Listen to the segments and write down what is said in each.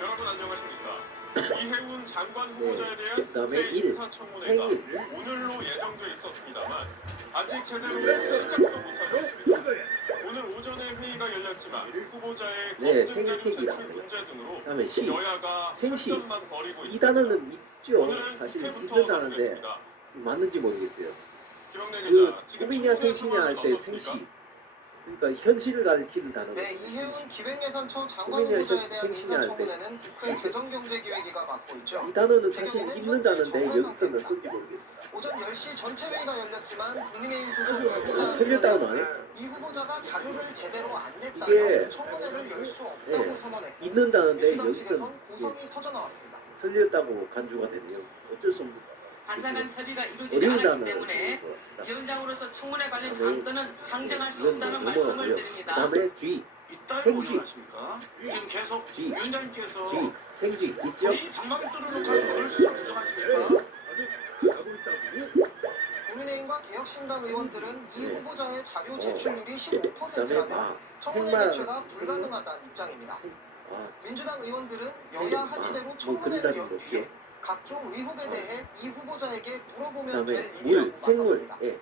여러분 안녕하십니까? 이해운 장관 후보자에 대한 그다음에 국회 1. 인사청문회가 생일. 오늘로 예정돼 있었습니다만 아직 제대로 시작도 못하고 있습니다. 오늘 오전에 회의가 열렸지만 후보자의 검증 자료 제출 문제 등으로 그다음에 시. 여야가 생시. 설전만 벌이고 이 있습니다. 단어는 있죠. 오늘은 사실 국회부터 있는다는데 가보겠습니다. 맞는지 모르겠어요. 김영래 그 기자, 지금 꿈이냐 청문회 생시냐 상황은 할 때 어떻습니까? 생시. 그러니까 현실을 가리키는 단어가 네, 이해운 기획예산처 장관 꿈이냐 후보자에 대한 생시냐 할 때. 인사청문회는 국회 재정경제기획위가 맡고 있죠. 이 단어는 사실 대경에는 있는다는데 현재 여기서는 정회상태입니다. 어떤지 모르겠습니다. 오전 10시 전체 회의가 열렸지만 국민의힘 소속 여기자 틀렸다고는 안 해? 이 후보자가 자료를 제대로 안 이게- 냈다며 청문회를 열 수 없다고 네. 선언했고 있는다는데 민주당 여기서는 측에선 고성이 터져나왔습니다. 틀렸다고 간주가 되면 어쩔 수 없는 간사간 협의가 이루어지지 어려운 않았기 단어를 때문에 쓰는 것 같습니다. 위원장으로서 청문회 관련 네. 관건은 상정할 수 이건 없다는 넘어가고요. 말씀을 드립니다. 그다음에 G, 이따위로 생쥐. 올라가십니까? 지금 계속 G, 위원장님께서 G, 생쥐 있죠? 이 방망이 뚫어놓고 하는 걸 수사 부정하십니까? 국민의힘과 개혁신당 의원들은 이 네. 후보자의 자료 제출률이 그다음에 15%라며 청문회 생만- 개최가 불가능하다는 입장입니다. 아, 민주당 의원들은 여야 합의대로 뭐 청문회를 그러다니 연 높죠. 뒤에 각종 의혹에 대해 이 후보자에게 물어보면 그다음에 될 물, 일이라고 생물, 맞섰습니다. 예,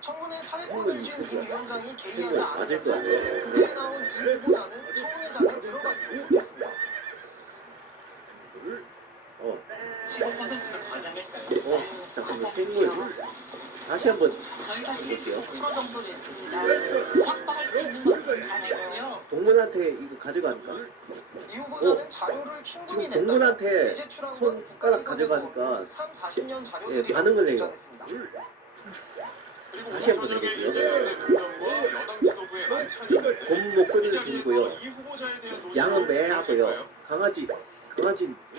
청문회 사회권을 쥔 김 위원장이 개의하지 생물 맞을 않으면서 거야. 국회에 나온 이 후보자는 청문회장에 들어가지도 못했습니다. 15%를 과장할까요? 잠깐만 생물 다시 한번 저희가 볼게요. 75% 정도 됐습니다. 확보할 수 있는 만큼 다 냈고요. 동문한테 이거 가져가니까 이 후보자는 자료를 충분히 지금 냈다며 동문한테 미제출한 손 건 숟가락 국가기관에도 가져가니까 3, 40년 예, 자료들이라고 반응을 해요. 주장했습니다. 그리고 다시 오늘 한번 저녁에 해볼게요. 이재명 대통령과 여당 지도부의 만찬이 있는데 곰 목걸이를 이 자리에서 들고요. 이 후보자에 대한 논의를 양은 매하고요. 하실까요? 강아지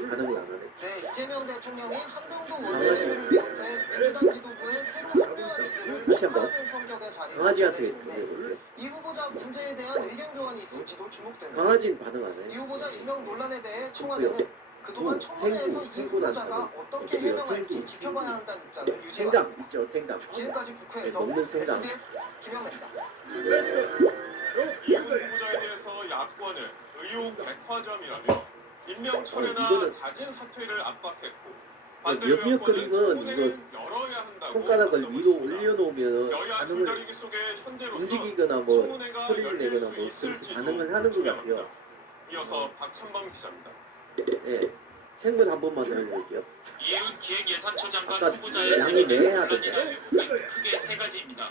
반응을 안 하네. 네, 이재명 대통령이 한병도 원내대표를 비롯해 민주당 지도부의 새로 합류한 이들을 다시 한번. 축하하는 성격의 자리가 강아지한테 전해지는데 보내볼게요. 이 후보자 문제에 대한 의견 교환이 있을지도 주목됩니다. 강아지는 반응 안 이 해. 후보자 임명 논란에 대해 청와대는 그동안 생- 청문회에서 이 생구, 후보자가 생구 어떻게 어떻게요? 해명할지 생구. 지켜봐야 한다는 입장을 생강 유지해왔습니다. 있죠, 생강. 지금까지 국회에서 먹는 생강. SBS 김영래입니다. 이해운 후보자에 대해서 야권은 의혹 백화점이라며 임명 철회나 이거는 자진 사퇴를 압박했고 몇몇 여권은 그림은 청문회를 열어야 한다고 손가락을 맞서고 위로 있습니다. 올려놓으면 여야 반응을 줄다리기 속에 현재로서 움직이거나 뭐 청문회가 소리를 열릴 내거나 수 뭐 있을지도 반응을 하는 것 불투명합니다. 같아요. 이어서 박찬범 기자입니다. 예. 생물 한 번만 더 해볼게요. 이해운 기획예산처 장관 아까 후보자의 양이 재임에 매해야 논란이나 되네. 의혹은 크게 세 가지입니다.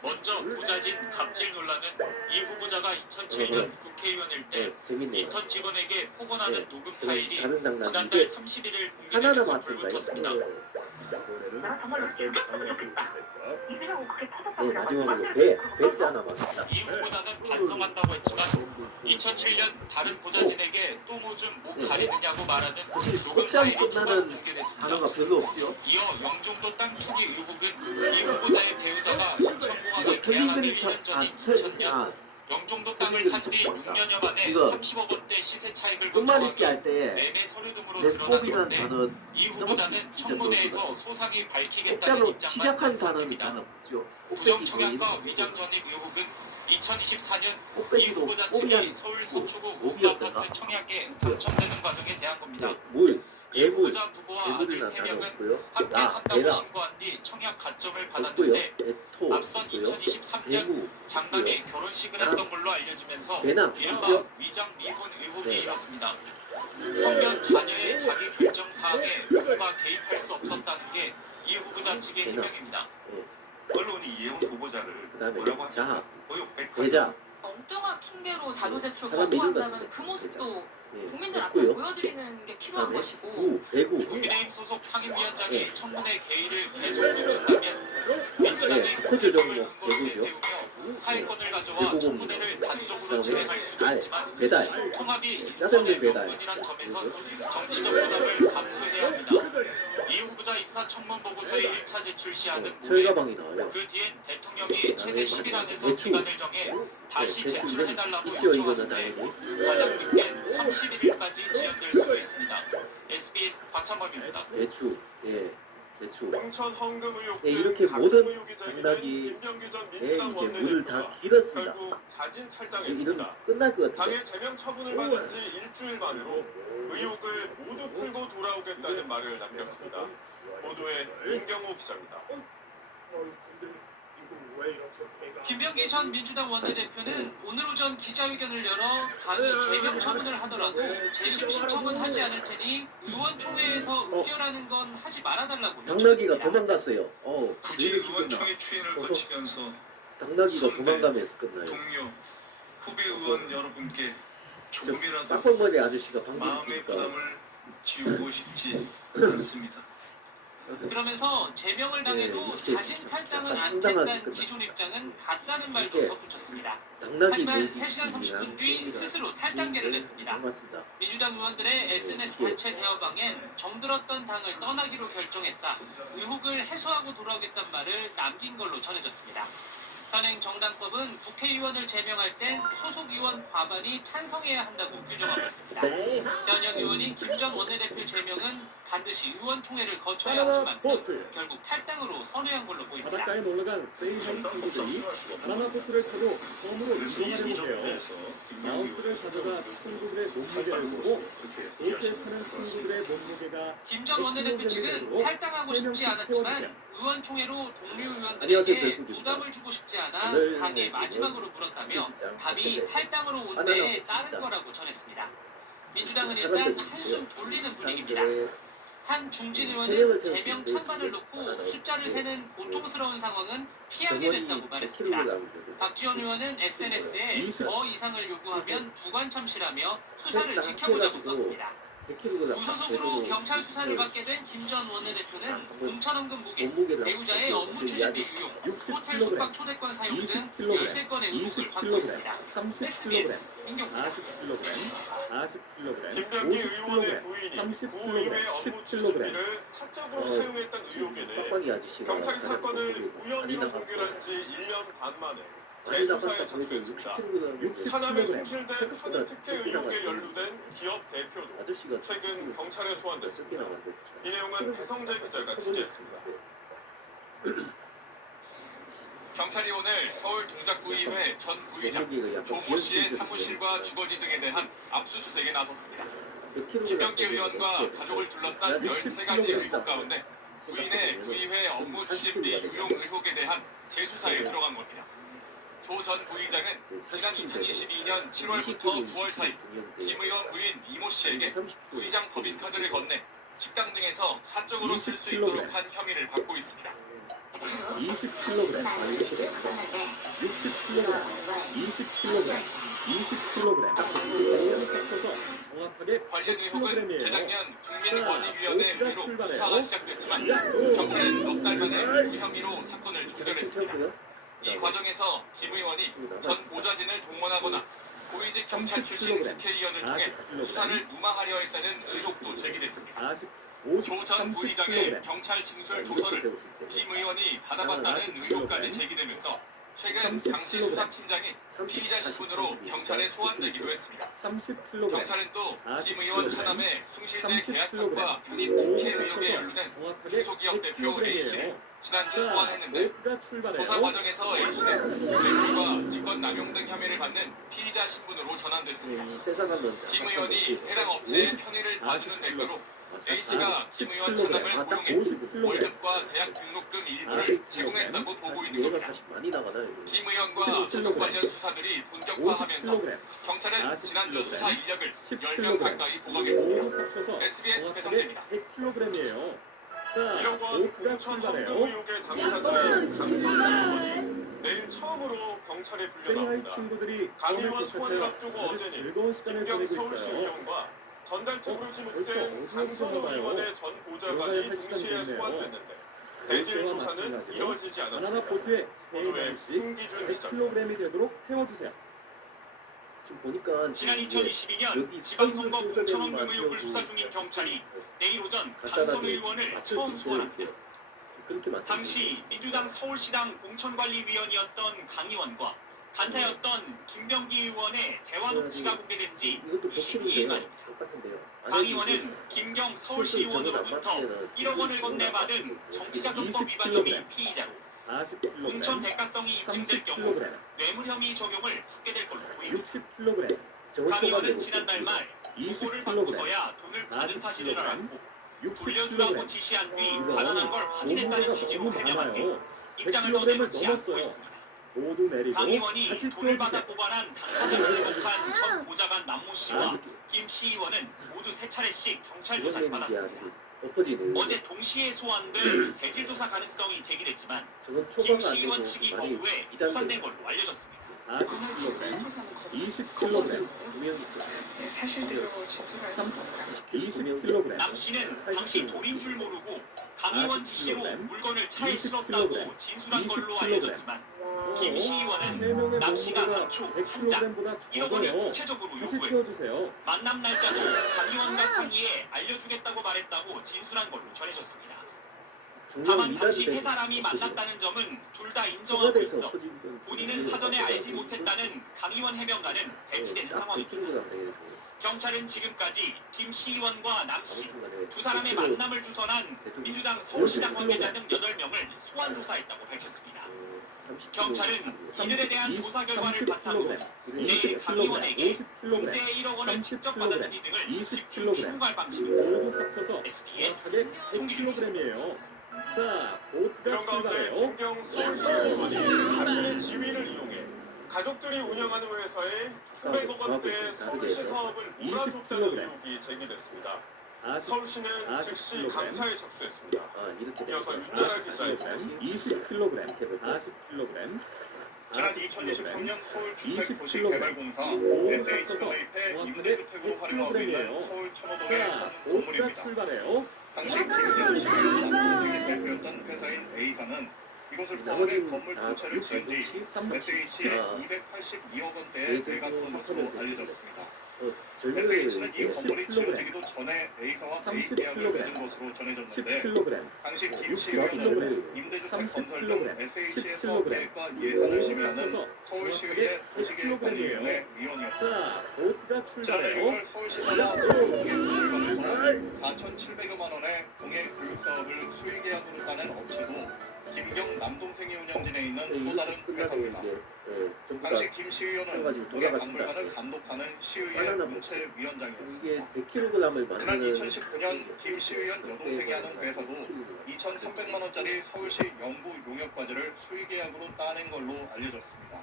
먼저 부자진 갑질 논란은 이 후보자가 2007년 국회의원일 때 예, 재밌네요. 인턴 직원에게 폭언하는 네. 녹음 그럼 파일이 다른 당당 지난달 이제 31일 하나 공개되면서 남았던가요? 불붙었습니다. 나 정말로 깨끗하면 좋겠다. 이들하고 그렇게 터졌다고 네, 마지막으로 배짜 남았습니다. 이 후보자는 반성한다고 했지만 2007년 다른 보좌진에게 똥 오줌 목 네. 가리느냐고 말하는 사실 녹음 복장 파일이 추가로 끝나는 공개됐습니다. 단어가 별로 없죠. 이어 영종도 땅 투기 의혹은 이 후보자의 배우자가 인천공항에 이거 틀린 계약하기 그림 1년 전인 2000년 영종도 땅을 산 뒤 6년여 만에 이거 30억 원대 시세 차익을 끝말 읽기 걱정하기 할 때 매매 서류 등으로 드러난 내법이라는 건데 단어 이 후보자는 진짜 청문회에서 소상히 밝히겠다는 복자로 입장만 시작한 단어는 말씀드립니다. 잘 없죠. 부정 청약과 위장 전입 의혹은 2024년 이 꼭배기도 후보자 꼬리한 측이 서울 서초구 오비였던가? 목아파트 청약에 당첨되는 과정에 대한 겁니다. 물, 이 괴물, 후보자 부부와 아들 괴물이라는 단어 3명은 없고요. 함께 나, 샀다고 에라 신고한 뒤 청약 가점을 없고요. 받았는데 애토 앞선 없고요. 2023년 배구, 장남이 결혼식을 했던 걸로 알려지면서 배낭 이른바 있죠? 위장 미혼 의혹이 네. 일었습니다. 성년 자녀의 자기 결정 사항에 부모가 개입할 수 없었다는 게 이 후보자 측의 배낭. 해명입니다. 언론이 이해운 후보자를 그다음에 뭐라고 자하, 합니까? 의혹 백화점. 대자, 엉뚱한 핑계로 자료 제출 사람 이름 거부한다면 같은 그 거. 모습도 예, 국민들 앞에 없고요. 보여드리는 게 필요한 그다음에 것이고 구, 배구, 국민의힘 소속 상임위원장이 네. 청문회 개의를 계속 늦춘다면 민주당이 네, 스포츠 종목 근거로 배구죠. 내세우며 사회권을 가져와 배구 청문회를 단독으로 그다음에 진행할 수도 아, 있지만 배달, 통합이 짜장면 인선의 배달. 명분이란 점에선 정치적 부담을 감수해야 합니다. 이 후보자 인사청문 보고서의 1차 제출 시한은 올해, 철가방이 나와요. 그 뒤엔 대통령이 최대 10일 안에서 대출. 기간을 정해 다시 네, 대출 제출해달라고 있죠. 이거는 요청하는데 당연히 가장 늦게는 31일까지 지연될 수도 있습니다. SBS 박찬범입니다. 대추, 예, 대충. 공천 헌금 의혹 예, 등 이렇게 각종 모든 의혹이 제기된 당락이 김병기 전 예, 민주당 이제 문을 다 원내대표가 길었습니다. 결국 자진 이런 탈당했습니다. 끝날 것 같은데. 당의 제명 처분을 받은 지 일주일 만으로 의혹을 모두 풀고 돌아오겠다는 말을 남겼습니다. 보도에 민경호 기자입니다. 김병기 전 민주당 원내대표는 오늘 오전 기자회견을 열어 당이 제명 처분을 하더라도 재심 신청은 하지 않을 테니 의원총회에서 의결하는 건 하지 말아달라고 당나귀가 요청했습니다. 도망갔어요. 국제 이렇게 끝나. 의원총회 추인을 거치면서 당나귀가 선배, 도망가면서 끝나요. 동료, 후배 의원 여러분께 조금이라도 빡빡머리 아저씨가 방금 마음의 보니까 부담을 지우고 싶지 않습니다. 그러면서 제명을 당해도 이렇게 자진 탈당은 상당하게 않겠다는 끝났다. 기존 입장은 같다는 말도 이게 덧붙였습니다. 당나귀 하지만 모기 3시간 30분 뒤 스스로 탈당계를 냈습니다. 맞습니다. 민주당 의원들의 SNS 단체 대화방엔 정들었던 당을 떠나기로 결정했다. 의혹을 해소하고 돌아오겠다는 말을 남긴 걸로 전해졌습니다. 현행 정당법은 국회의원을 제명할 땐 소속 의원 과반이 찬성해야 한다고 규정하고 있습니다. 현역 의원인 김 전 원내대표 제명은 반드시 의원총회를 거쳐야 하는 만큼 결국 탈당으로 선회한 걸로 보입니다. 바닷가에 놀러간 세이한 친구들이 바나나 보트를 타고 섬으로 이동하려고 해요. 마우스를 가져가 친구들의 몸무게를 보고 보트에 타는 친구들의 몸무게가 김 전 원내대표 측은 탈당하고 싶지 않았지만 의원총회로 동료 안녕하세요, 의원들에게 별국입니다. 부담을 주고 싶지 않아 네, 당에 네, 마지막으로 물었다며 진짜 답이 탈당으로 온 바나나 데에 보트입니다. 따른 거라고 전했습니다. 민주당은 일단 한숨 돌리는 분위기입니다. 한 중진 의원은 제명 찬반을 놓고 숫자를 세는 고통스러운 상황은 피하게 됐다고 말했습니다. 박지원 의원은 SNS에 더 이상을 요구하면 부관 참시라며 수사를 지켜보자고 썼습니다. 무소속으로 경찰 수사를 받게 된 김 전 원내대표는 공천원금 무기, 배우자의 업무 추진비 유용, 호텔 숙박 초대권 사용 등 13건의 의혹을 받고 있습니다. 30kg, SBS 민경입니다. 40kg, 김병기 50kg, 의원의 부인이 30kg, 구의회 업무 10kg. 추진비를 사적으로 사용했다는 의혹에 대해 빡빡이 아저씨가 경찰이 사건을 무혐의로 종결한 지 1년 반 만에 재수사에 착수했습니다. 차남에 숭실된 편의 특혜 의혹에 연루된 기업 대표도 아저씨가 최근 경찰에 소환됐습니다. 이 내용은 배성재 기자가 취재했습니다. 경찰이 오늘 서울 동작구의회 전 부의장 조모 씨의 사무실과 주거지 등에 대한 압수수색에 나섰습니다. 김병기 의원과 가족을 둘러싼 13가지 의혹 가운데 부인의 구의회 업무 추진비 유용 의혹에 대한 재수사에 들어간 겁니다. 조 전 부의장은 지난 2022년 7월부터 9월 사이 김 의원 부인 이모 씨에게 부의장 법인카드를 건네 식당 등에서 사적으로 쓸 수 있도록 한 혐의를 받고 있습니다. 20kg, 60kg, 20kg, 20kg. 합쳐서 정확하게 관련 의혹은 100kg이에요. 재작년 국민권익위원회 의뢰로 수사가 시작됐지만 경찰은 넉 달 만에 무혐의로 사건을 종결했습니다. 이 과정에서 김 의원이 전 보좌진을 동원하거나 고위직 경찰 출신 국회의원을 통해 수사를 무마하려 했다는 의혹도 제기됐습니다. 조 전 부의장의 경찰 진술 조서를 김 의원이 받아봤다는 의혹까지 제기되면서 최근 당시 수사팀장이 피의자 신분으로 경찰에 소환되기도 했습니다. 30kg. 경찰은 또 김 의원 차남의 숭실대 계약학과 편입 특혜 의혹에 연루된 중소기업 대표 A씨를 지난주 소환했는데 조사 과정에서 A씨는 뇌물과 직권남용 등 혐의를 받는 피의자 신분으로 전환됐습니다. 김 의원이 해당 업체의 편의를 봐주는 대가로 A씨가 김 의원 차남을 고용해 월급과 대학 등록금 일부를 제공했다고 보고 있는 겁니다. 김 의원과 가족 관련 수사들이 본격화하면서 경찰은 지난주 수사 인력을 10명 가까이 보강했습니다. SBS 배성재입니다. 100kg이에요. 이런 건 공천 헌금 의혹의 당사자인 강성규 의원이 내일 처음으로 경찰에 불려나옵니다. 강 의원 소환을 앞두고 어제는 김경 서울시 의원과 전달책으로 지목된 강선우 의원의 전 보좌관이 동시에 소환됐는데 대질 조사는 이뤄지지 않았습니다. 보도에 홍기준 기자입니다. 100kg이 되도록 태워주세요. 지금 보니까 지난 2022년 지방선거 공천헌금 의혹을 수사 중인 경찰이 내일 오전 강선우 의원을 처음 소환합니다. 그렇게 많다. 당시 민주당 서울시당 공천관리위원이었던 강 의원과 간사였던 김병기 의원의 대화 녹취가 공개된 지 이것도 22일 복싱이에요. 만입니다. 똑같은데요. 강 의원은 김경 서울시의원으로부터 1억 원을 건네받은 정치자금법 위반 혐의 피의자로 40kg, 공천 대가성이 입증될 경우 30kg, 뇌물 혐의 적용을 받게 될 걸로 보입니다. 60kg, 강 의원은 지난달 말 보고를 20kg, 받고서야 돈을 받은 사실을 알았고 60kg. 돌려주라고 지시한 뒤 이거 가난한 걸 확인했다는 몸무게가 취지로 너무 해명한 뒤 많아요. 입장을 더 100kg을 내놓지 않고 넘었어요. 있습니다. 모두 내리고 강 의원이 다시 돈을 받아 풀어주세요. 고발한 당사자를 지목한 전 보좌관 남모 씨와 김 시의원은 모두 3차례씩 경찰 조사를 받았습니다. 엎어지는. 어제 동시에 소환돼 대질 조사 가능성이 제기됐지만 저건 김 초과가 안 시의원 돼서 측이 많이 거부해 비단계. 무산된 걸로 알려졌습니다. 40kg, 조사는 20kg, 유명했죠. 사실대로 진술하였습니다. 20kg, 남 씨는 당시 돌인 줄 모르고 강 의원 지시로 40kg, 물건을 차에 20kg, 실었다고 진술한 걸로 20kg. 알려졌지만 김 시의원은 남 씨가 당초 한 장, 1억 원을 100kg보다 구체적으로 다시 요구해 채워주세요. 만남 날짜도 강 의원과 상의해 알려주겠다고 말했다고 진술한 걸로 전해졌습니다. 다만 당시 세 사람이 만났다는 점은 둘 다 인정하고 있어 본인은 사전에 알지 못했다는 강 의원 해명과는 배치되는 상황입니다. 경찰은 지금까지 김 시의원과 남 씨 두 사람의 만남을 주선한 민주당 서울시장 관계자 등 8명을 소환 조사했다고 밝혔습니다. 경찰은 이들에 대한 조사 결과를 바탕으로 내일 강 의원에게 문제 1억 원을 직접 받았는지 등을 집중 추궁할 방침입니다. 모두 합쳐서 SBS 정확하게 송기준 100kg이에요. 자, 보트가 이런 가운데 출발해요. 김경 서울시의원이 자신의 지위를 이용해 가족들이 운영하는 회사에 수백억 원대의 서울시 사업을 몰아줬다는 의혹이 제기됐습니다. 40, 서울시는 즉시 감사에 착수했습니다. 이어서 이어서 윤나라 기자의 20kg, 40kg, 지난 2023년 서울주택도시 20kg. 개발공사 오, SH가 도입해 임대주택으로 활용하고 있는 서울 천호동의 자, 한 보트가 건물입니다. 출발해요. 당시 김경 시의원 남동생이 대표였던 회사인 A사는 이것을 포함해 건물 두 채를 지은 뒤 SH에 282억 원대의 매각한 것으로 알려졌습니다. SH는 이 건물이 지어지기도 전에 A사와 매입 계약을 맺은 것으로 전해졌는데 10kg, 당시 김 시의원은 임대주택 건설 등 SH의 사업 계획과 예산을 심의하는 서울시의회 도시계획관리위원회 위원이었습니다. 자, 보트가 지난해 출발해요. 6월 서울시가 서울동의 박물관에서 4,700여만 원의 공예 교육 사업을 수의 계약으로 따낸 업체도 김경 남동생이 운영진에 있는 또 다른 회사입니다. 당시 김 시의원은 동해 박물관을 감독하는 시의회 문체위원장이었습니다. 이게 100kg을 지난 2019년 김 시의원 여동생이 하는 회사도 2,300만 원짜리 서울시 연구 용역과제를 수의 계약으로 따낸 걸로 알려졌습니다.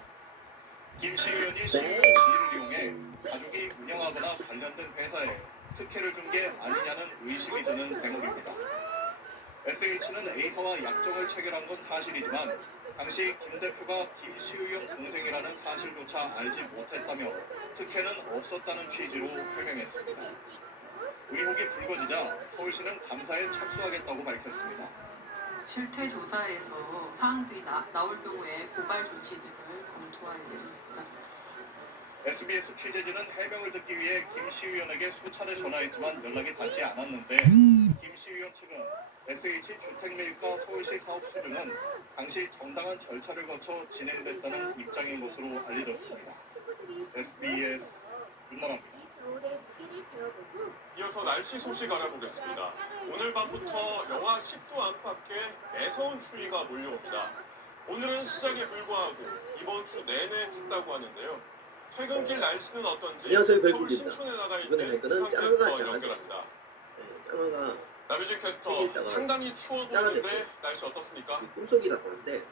김 시의원이 시의원 지위를 이용해 가족이 운영하거나 관련된 회사에 특혜를 준 게 아니냐는 의심이 드는 대목입니다. SH는 A사와 약정을 체결한 건 사실이지만 당시 김 대표가 김 시의원 동생이라는 사실조차 알지 못했다며 특혜는 없었다는 취지로 해명했습니다. 의혹이 불거지자 서울시는 감사에 착수하겠다고 밝혔습니다. 실태 조사에서 사항들이 나올 경우에 고발 조치들을 검토할 예정입니다. SBS 취재진은 해명을 듣기 위해 김 시의원에게 수차례 전화했지만 연락이 닿지 않았는데 김 시의원 측은 SH 주택매입과 서울시 사업 수주는 당시 정당한 절차를 거쳐 진행됐다는 입장인 것으로 알려졌습니다. SBS 윤나라입니다. 이어서 날씨 소식 알아보겠습니다. 오늘 밤부터 영하 10도 안팎의 매서운 추위가 몰려옵니다. 오늘은 시작에 불구하고 이번 주 내내 춥다고 하는데요. 퇴근길 날씨는 어떤지 안녕하세요, 서울 별국입니다. 신촌에 나가 이번에 있는 거는 부산 짱어가 캐스터 작아졌어요. 연결합니다. 짱어가 나뮤진 캐스터 생일자가 상당히 추워 작아졌어요. 보이는데 날씨 어떻습니까? 꿈속이 같았는데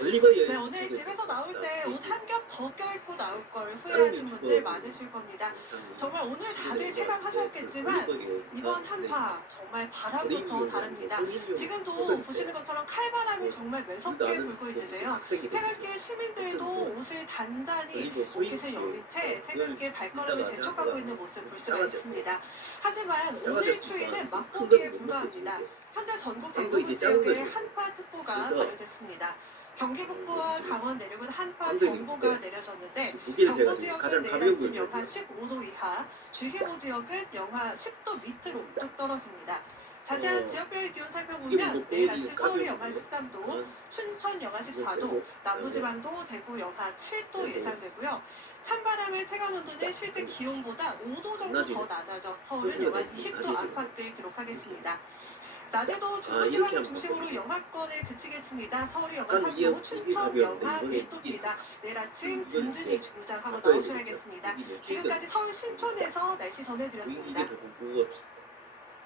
올리버의 네, 오늘 집에서 나올 때 옷 한 겹 더 껴입고 나올 걸 후회하신 분들 많으실 겁니다. 정말 오늘 다들 체감하셨겠지만 이번 한파 정말 바람부터 다릅니다. 지금도 보시는 것처럼 칼바람이 정말 매섭게 불고 있는데요. 퇴근길 시민들도 옷을 단단히 옷깃을 여민 채 퇴근길 발걸음을 재촉하고 있는 모습 볼 수가 있습니다. 하지만 오늘 추위는 맛보기에 불과합니다. 현재 전국 대부분 지역에 한파특보가 발효됐습니다. 경기 북부와 강원 내륙은 한파 경보가 내려졌는데 경보 지역은 내일 아침 영하 15도 이하, 주희보 지역은 영하 10도 밑으로 뚝 떨어집니다. 자세한 지역별 기온 살펴보면 내일 아침 서울이 영하 13도, 춘천 영하 14도, 남부지방도 대구 영하 7도 예상되고요. 찬바람의 체감온도는 실제 기온보다 5도 정도 더 낮아져 서울은 영하 20도 안팎을 기록하겠습니다. 낮에도 중부지방을 중심으로 영하권을 그치겠습니다. 서울이 영하 3도, 춘천 영하 1도입니다. 내일 아침 든든히 중장하고 나오셔야겠습니다. 지금까지 서울 신촌에서 날씨 전해드렸습니다.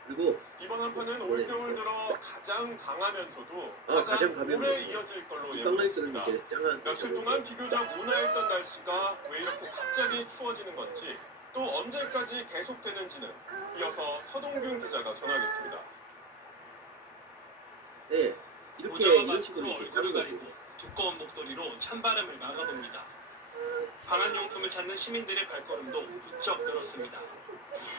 그리고 이번 한파는 올겨울 들어 가장 강하면서도 가장 가장 가면 오래 이어질 걸로 깡라이스는 예보됐습니다. 이제 짱한 며칠 동안 비교적 온화했던 날씨가 왜 이렇게 갑자기 추워지는 건지 또 언제까지 계속되는지는 이어서 서동균 기자가 전하겠습니다. 네 이렇게 모자와 이런 식으로 마스크로 이제 얼굴을 가리고 두꺼운 목도리로 찬바람을 막아봅니다. 방한용품을 찾는 시민들의 발걸음도 부쩍 늘었습니다.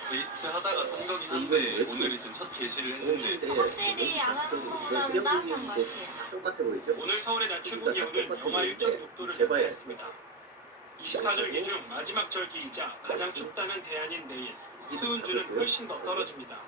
데이트 하다가 산 거긴 한데 오늘이 지금 첫 게시를 했는데 확실히 안 하는 거보다는 따뜻한 것 같아요. 똑같아 보이죠? 오늘 서울의 낮 최고 기온은 영하 1.6도를 나타냈습니다. 24절기 중 마지막 절기이자 가장 춥다는 대안인 내일 수은주는 훨씬 더 떨어집니다.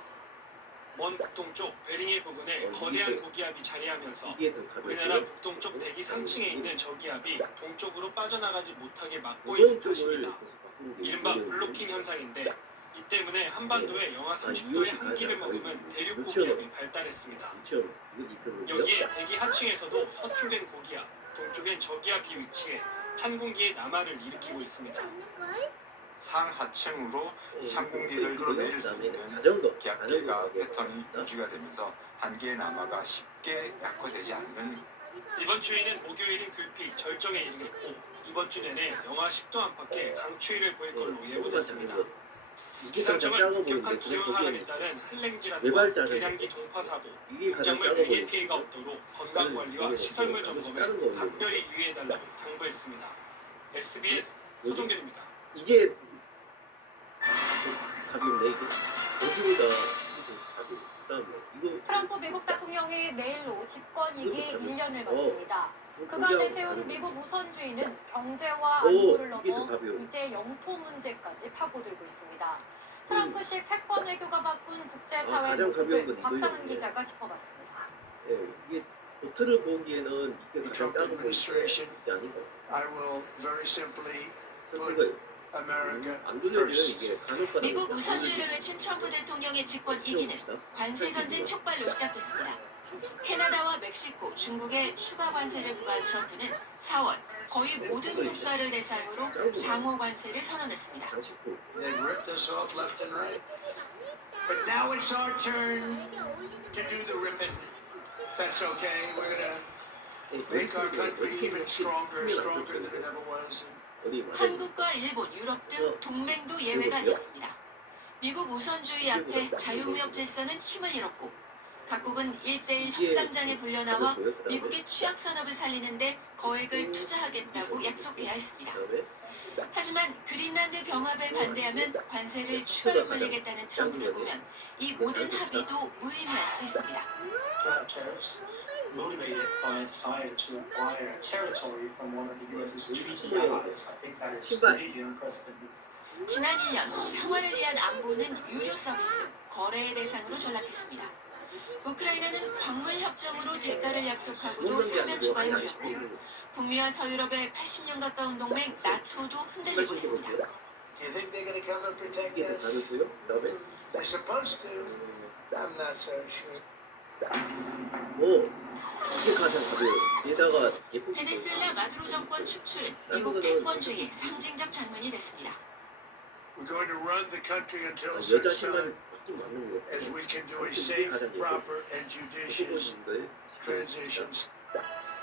먼 북동쪽 베링해 부근에 거대한 고기압이 자리하면서 이게 더 가볍고 우리나라 북동쪽 대기 상층에 있는 저기압이 동쪽으로 빠져나가지 못하게 막고 있는 무거운 쪽을 탓입니다. 계속 바꾸는 게 이른바 문제예요. 블로킹 현상인데 이 때문에 한반도에 영하 이것이 30도의 한기를 가장 머금은 대륙 그렇죠. 고기압이 발달했습니다. 그렇죠. 이거 입혀보고요. 여기에 대기 하층에서도 서쪽엔 고기압, 동쪽엔 저기압이 위치해 찬 공기의 남하를 일으키고 있습니다. 상하층으로 찬 네, 공기를 그리고 끌어내릴 수 그다음에 있는 자전거 기압계가 패턴이 유지가 되면서 한기의 남하가 쉽게 약화되지 않는 이번 주에는 목요일인 글피 절정에 이르겠고 이번 주 내내 영하 10도 안팎의 강추위를 보일 걸로 예보됐습니다. 이게 가장 작아 기상청은 급격한 보이는데 기온 그냥 하락에 거기에 따른 한랭질환과 외발 자전거. 계량기 동파 사고, 이게 가장 작물 작아 배기 보이는데 피해가 없도록 건강 관리와 시설물 점검에 각별히 유의해달라고 당부했습니다. SBS 소동균입니다. 이게 가볍네 이게 어디보다 가벼워. 그다음에 이거 트럼프 미국 대통령이 내일로 집권 2기 1년을 맞습니다. 그거 그간 그냥 내세운 가벼워. 미국 우선주의는 경제와 오, 안보를 이게 더 넘어 가벼워. 이제 영토 문제까지 파고들고 있습니다. 트럼프식 패권 외교가 바꾼 국제사회 가장 가벼운 모습을 건 박상은 이거예요. 기자가 짚어봤습니다. 예, 이게 겉을 보기에는 이게 가장 작아 보이는 게 아닌가. I will very simply 선택을 America 안 돌려지는 first. 이게 간혹가다 미국 우선주의를 외친 트럼프 대통령의 집권 2기는 관세 전쟁 촉발로 시작됐습니다. 캐나다와 멕시코, 중국에 추가 관세를 부과한 트럼프는 4월 거의 모든 국가를 대상으로 상호 관세를 선언했습니다. 장식품 They've ripped us off left and right. But now it's our turn to do the ripping. That's okay. We're gonna make our country even stronger than it ever was. 어디 맞아? 한국과 일본, 유럽 등 동맹도 예외가 아니었습니다. 미국 우선주의 앞에 자유무역 질서는 힘을 잃었고 각국은 1대1 협상장에 불려나와 미국의 취약 산업을 살리는데 거액을 투자하겠다고 약속해야 했습니다. 하지만 그린란드 병합에 반대하면 관세를 추가로 걸리겠다는 트럼프를 보면 이 모든 합의도 무의미할 수 있습니다. Motivated by a desire to acquire territory from one of the U.S.'s treaty allies. I think that is completely unprecedented. 지난 1년 평화를 위한 안보는 유료 서비스, 거래의 대상으로 전락했습니다. 우크라이나는 광물 협정으로 대가를 약속하고도 사면 초과에 몰렸고 북미와 서유럽의 80년 가까운 동맹 나토도 흔들리고 있습니다. Do you think they're gonna come and protect 이게 더 us? 다르고요. 그다음에 They're supposed to. I'm not so sure. 오 이게 가장 가벼워요. 얘다가 예쁜 베네수엘라 마두로 정권 축출은 미국 패권주의의 상징적 장면이 됐습니다. We're going to run the country until 여자 such 신발 time 바뀐 맞는 거 as 같아요. we can do a safe, proper, and judicious transitions.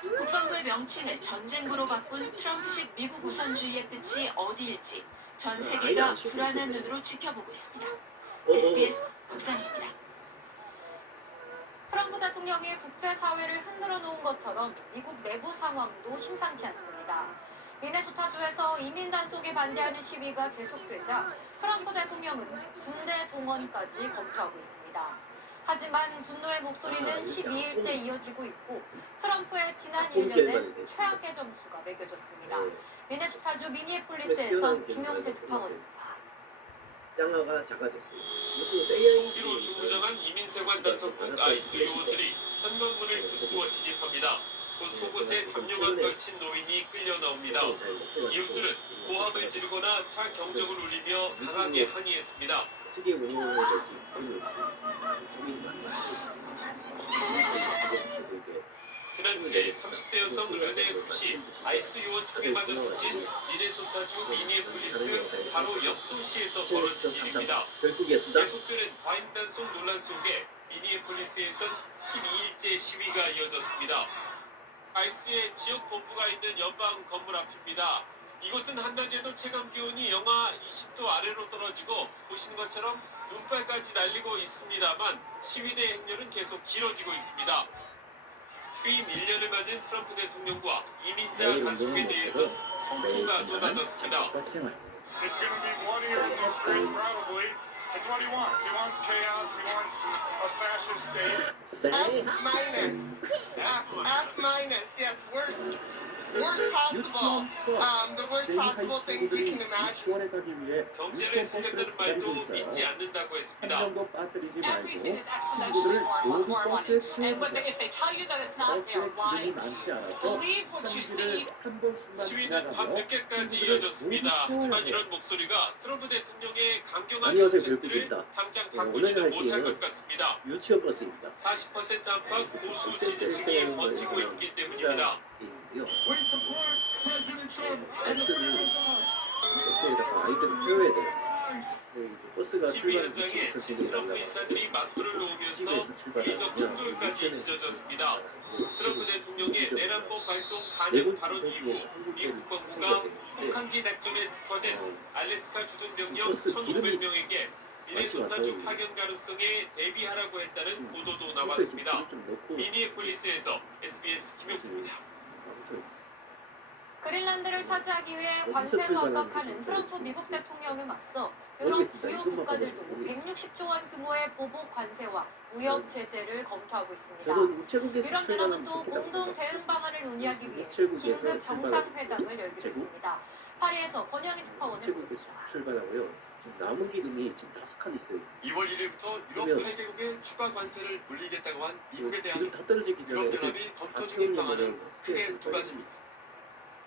국방부의 명칭을 전쟁부로 바꾼 트럼프식 미국 우선주의의 끝이 어디일지 전 세계가 불안한 눈으로 지켜보고 있습니다. SBS 박상입니다. 트럼프 대통령이 국제사회를 흔들어 놓은 것처럼 미국 내부 상황도 심상치 않습니다. 미네소타주에서 이민 단속에 반대하는 시위가 계속되자 트럼프 대통령은 군대 동원까지 검토하고 있습니다. 하지만 분노의 목소리는 12일째 이어지고 있고 트럼프의 지난 1년의 최악의 점수가 매겨졌습니다. 미네소타주 미니애폴리스에서 김용태 특파원입니다. 짱화가 작아졌어요. 총기로 주무정한 이민세관 단속국 아이스 요원들이 현관문을 부수고 진입합니다. 곧 속옷에 담요만 걸친 노인이 끌려 나옵니다. 이웃들은 고함을 지르거나 차 경적을 울리며 강하게 항의했습니다. 어떻게 운영을 될지 지난 7일 30대 여성 르네 굿이 아이스 요원 총에 맞아 숨진 미네소타주 미니애폴리스 바로 옆 도시에서 벌어진 일입니다. 계속되는 과잉 단속 논란 속에 미니애폴리스에선 12일째 시위가 이어졌습니다. 아이스의 지역 본부가 있는 연방 건물 앞입니다. 이곳은 한낮에도 체감 기온이 영하 20도 아래로 떨어지고 보시는 것처럼 눈발까지 날리고 있습니다만 시위대 행렬은 계속 길어지고 있습니다. 취임 1년을 맞은 트럼프 대통령과 이민자 단속에 대해서 성토가 쏟아졌습니다. It's gonna be bloodier in these streets probably. It's what he wants. He wants chaos. He wants a fascist state. F minus. F minus. Yes, worst possible. The worst possible things we can imagine. 경제를 살렸다는 말도 믿지 않는다고 했습니다. Everything is exponentially more money. And if they tell you that it's not, they're lying to you. Believe what you see. 시위는 밤 늦게까지 이어졌습니다. 하지만 이런 목소리가 트럼프 대통령의 강경한 안녕하세요, 정책들을 별빛입니다. 당장 오늘 바꾸지도 할 못할 기회는 것 같습니다. 유치원 버스입니다. 40% 안팎 보수 지지층이 버티고 있기 때문입니다. 버스에다가 아이들 태워야 돼요. 버스가 시위 출발 현장에 트럼프 인사들이 맞불을 놓으면서 비적 충돌까지 빚어졌습니다. 트럼프 대통령의 내란법 발동 간영 발언 이후 미국 국방부가 북한기 작전에 특화된 알래스카 주둔 병력 1,500명에게 미네소타주 파견 가능성에 대비하라고 했다는 보도도 나왔습니다. 미니애폴리스에서 SBS 김용태입니다. 그린란드를 차지하기 위해 관세로 압박하는 트럼프 미국 대통령에 맞서 유럽 주요 국가들도 160조 원 규모의 보복 관세와 무역 제재를 검토하고 있습니다. 유럽 연합은 또 공동 대응 방안을 논의하기 위해 긴급 정상회담을 열기로 했습니다. 파리에서 권영희 특파원을 보도합니다. 출발하고요. 지금 남은 기름이 지금 5칸 있어요. 2월 1일부터 유럽 8개국에 추가 관세를 물리겠다고 한 미국에 대한 다 떨어지기 전에 유럽연합이 검토 중인 방안은 크게 두 가지입니다.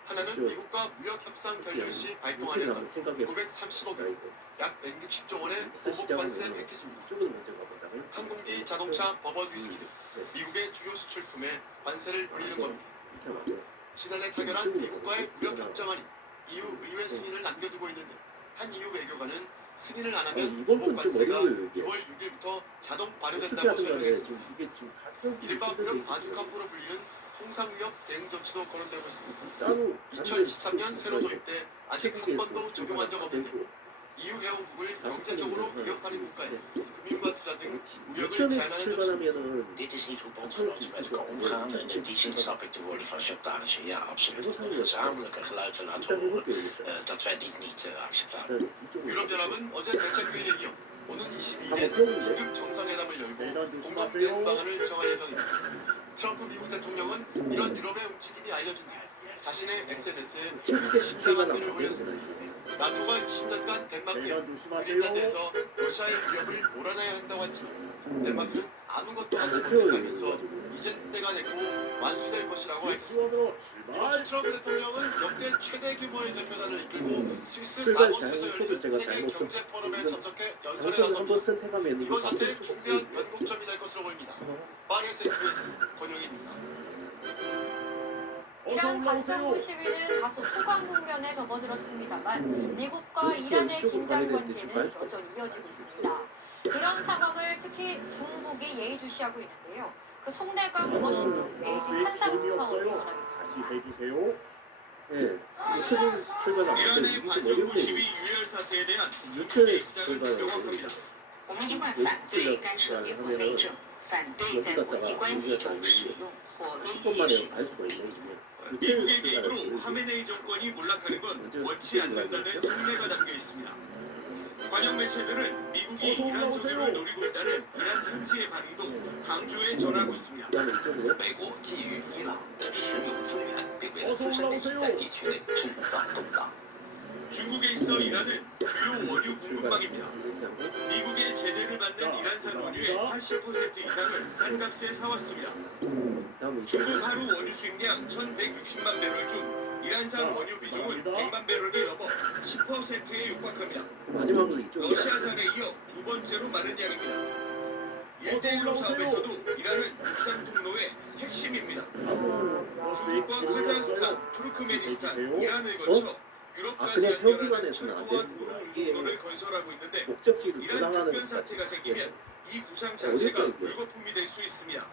하나는 미국과 무역협상 결렬 시 발동하는 930억 원, 약 160조 원의 보복 관세 패키지입니다. 항공기, 자동차, 버번, 위스키 등 미국의 주요 수출품에 관세를 물리는 겁니다. 지난해 타결한 미국과의 무역협정안이 EU 의회 승인을 남겨두고 있는데 한 EU 외교관은 승인을 안 하면 보복 관세가 6월 6일부터 자동 발효된다고 설명했습니다. 이른바 무역 바주카포로 불리는 통상무역 대응 조치도 거론되고 있습니다. 2023년 새로 도입돼 아직 한 번도 적용한 적 없는데 EU 회원국을 경제적으로 위협하는 국가에 금융과 투자 등 무역을 제한하는 조치입니다. Dit is niet hoe bondgenoten met elkaar omgaan en in die zin snap ik de woorden van Jacques Danissen. Ja, absoluut. Een gezamenlijke geluid te laten horen dat wij dit niet acceptabelen. 유럽연합은 어제 대책회의에 이어 오는 22일에 긴급 정상회담을 열고 공동 대응 방안을 정할 예정입니다. 트럼프 미국 대통령은 이런 유럽의 움직임이 알려진 뒤 자신의 SNS에 심상한 글을 올렸습니다. 나토가 20년간 덴마크에 그린란드에서 러시아의 위협을 몰아내야 한다고 했지만 덴마크는 아무것도 하지 못했다면서 이젠 때가 됐고 완수될 것이라고 밝혔습니다. 이번 주 트럼프 대통령은 역대 최대 규모의 대표단을 이끌고 스위스 다보스에서 열리는 세계 경제 포럼에 참석해 연설에 나섭니다. 이번 사태의 중대한 변곡점이 될 것으로 보입니다. 파리에서 SBS 권영희입니다. 이란 반정부 시위는 다소 소강 국면에 접어들었습니다만 미국과 이란의 긴장 관계는 여전히 이어지고 있습니다. 이런 상황을 특히 중국이 예의주시하고 있는데요. 그 속내가 무엇인지 베이징 한상 특파원이 전하겠습니다. 네, 유치원 출발하고 이란의 반정부 시위 유혈 사태에 대한 유치원 입장은 명확합니다. 我们因为反对干涉联合内政，反对在国际关系中使用或威胁使用兵力。 미국의 개입으로 하메네이 정권이 몰락하는 건 원치 않는다는 속내가 담겨 있습니다. 관영 매체들은 미국이 이란 소유를 노리고 있다는 이란 현지의 반응도 강조해 전하고 있습니다. 美国觊觎伊朗的石油资源，并为了自身利益在地区内制造动荡。 중국에 있어 이란은 주요 원유 공급망입니다. 미국의 제재를 받는 이란산 원유의 80% 이상을 싼 값에 사왔습니다. 중국 하루 원유 수입량 1,160만 배럴 중 이란산 원유 비중은 100만 배럴이 넘어 10%에 육박합니다. 마지막으로 이쪽이야. 러시아산에 이어 두 번째로 많은 양입니다. 1대1로 사업에서도 이란은 국산 통로의 핵심입니다. 중국과 카자흐스탄, 투르크메니스탄, 이란을 거쳐 유럽까지 그냥 연결하는 태우기만 해서는 안 철도와 되는구나. 도로 이게 운송로를 건설하고 있는데 목적지를 이란 도당하는 급변 것까지. 사태가 생기면 이 구상 어딜까, 자체가 이게? 물거품이 될 수 있습니다.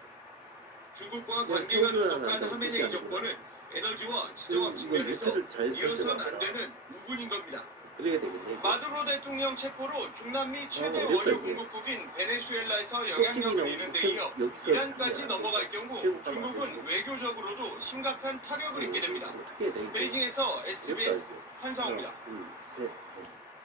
중국과 그냥 관계가 태우기만 누적한 하는 하메네이 것이 정권은 에너지와 지정학 측면에서 루트를 잘 이어선 안 설정하라. 되는 우군인 겁니다. 그래야 되겠네. 마두로 대통령 체포로 중남미 최대 어렵다, 원유 이게. 공급국인 베네수엘라에서 호치민이나 영향력을 잃는 데 이어 여기서 이란까지 넘어갈 경우 태국가 중국은 외교적으로도 심각한 타격을 입게 됩니다. 어떻게 해야 돼? 이게? 베이징에서 SBS 한상호입니다. 둘, 셋.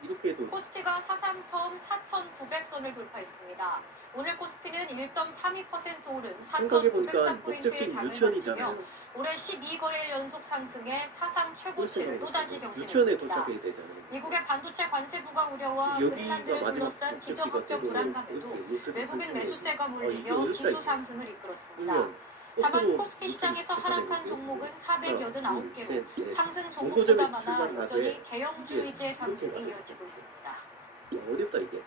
이렇게 해도 코스피가 사상 처음 4,900선을 돌파했습니다. 오늘 코스피는 1.32% 오른 생각해보니까 4,904포인트의 목적지는 장을 유치원이잖아요. 마치며 올해 12거래일 연속 상승해 사상 최고치를 또다시 유치원에 경신했습니다. 도착해야 되잖아요. 미국의 반도체 관세 부과 우려와 여기가 그린란드를 마지막 둘러싼 목적지가 지정학적 되고 불안감에도 이렇게 외국인 매수세가 이게 몰리며 어렵다, 지수 이게. 상승을 이끌었습니다. 그러면 다만 거꾸로 코스피 시장에서 하락한 종목은 489개로 셋, 상승 원고점에서 종목보다 많아 출발하되 여전히 대형주의지의 상승이 이렇게 이어지고 있습니다. 어렵다 이게.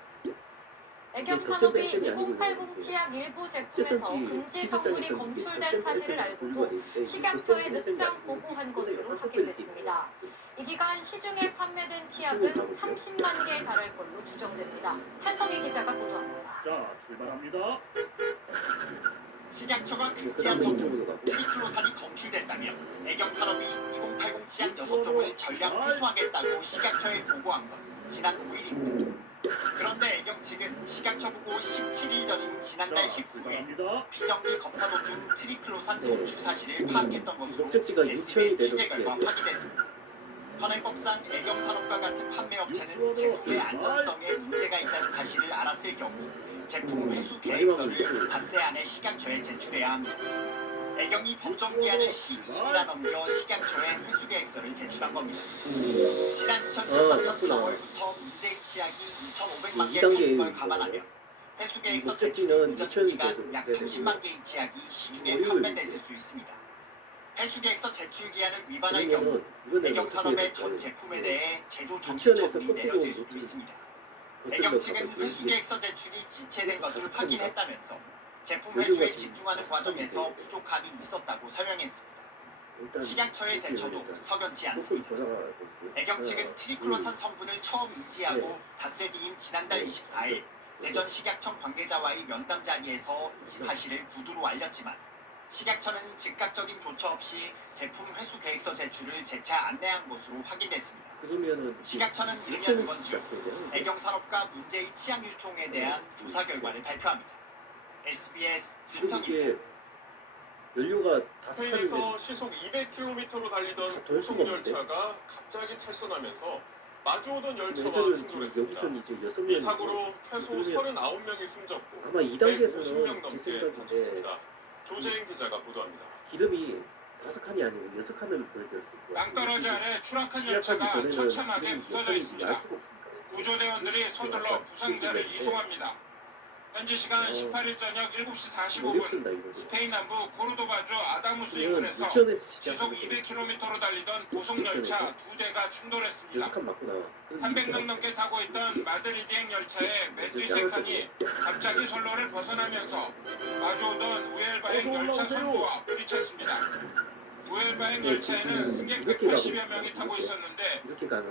애경산업이 격세 밴션이 2080 치약 일부 제품에서 금지 성분이 검출된 사실을 알고도 네, 식약처에 늑장 보고한 것으로 확인됐습니다. 이 기간 시중에 판매된 치약은 30만 개에 달할 걸로 추정됩니다. 한성희 기자가 보도합니다. 자, 출발합니다. 식약처가 금지한 성분 트리클로산이 검출됐다며 애경산업이 2080 치약 6종을 전량 회수하겠다고 식약처에 보고한 건 지난 5일입니다. 그런데 애경 측은 식약처 보고 17일 전인 지난달 19일에 비정기 검사 도중 트리클로산 검출 사실을 파악했던 것으로 목적지가 SBS 유치원이 취재 결과 되는 확인됐습니다. 현행법상 애경산업과 같은 판매업체는 제품의 안전성에 문제가 있다는 사실을 알았을 경우 제품 회수 계획서를 닷새 안에 식약처에 제출해야 합니다. 애경이 법정 기한을 12일이나 넘겨 식약처에 회수 계획서를 제출한 겁니다. 지난 2013년 4월부터 문제의 치약이 2,500만 개 팔린 걸 감안하면 회수 계획서 제출이 늦어진 기간 약 30만 개의 치약이 시중에 판매됐을 수 있습니다. 회수 계획서 제출 기한을 위반할 경우 애경산업의 전 제품에 대해 제조 정지 처분이 내려질 수도 있습니다. 애경 측은 회수 계획서 제출이 지체된 것을 확인했다면서 제품 회수에 집중하는 과정에서 부족함이 있었다고 설명했습니다. 식약처의 대처도 석연치 않습니다. 애경 측은 트리클로산 성분을 처음 인지하고 닷새 뒤인 지난달 24일 대전 식약청 관계자와의 면담 자리에서 이 사실을 구두로 알렸지만 식약처는 즉각적인 조처 없이 제품 회수 계획서 제출을 재차 안내한 것으로 확인됐습니다. 식약처는 이르면 이번 주 애경산업과 문제의 치약 유통에 대한 조사 결과를 발표합니다. SBS 한성입니다. 연료가 스페인에서 시속 200km로 달리던 고속 열차가 갑자기 탈선하면서 마주오던 열차와 충돌했습니다. 이 사고로 최소 39명이 숨졌고 아마 150명 넘게 다쳤습니다. 조재인 기자가 보도합니다. 기름이 5칸이 아니고 6칸으로 부러졌을 거예요. 낭떠러지 아래 추락한 열차가 처참하게 부서져 있습니다. 구조대원들이 서둘러 부상자를 이송합니다. 현지 시간 18일 저녁 7시 45분 스페인 남부 코르도바주 아다무스 인근에서 시속 200km로 달리던 고속열차 2대가 충돌했습니다. 300명 넘게 타고 있던 마드리드행 열차의 맨뒤 3칸이 갑자기 선로를 벗어나면서 마주오던 우엘바행 열차 선도와 부딪혔습니다. 우엘바행 열차에는 승객 180여 명이 타고 있었는데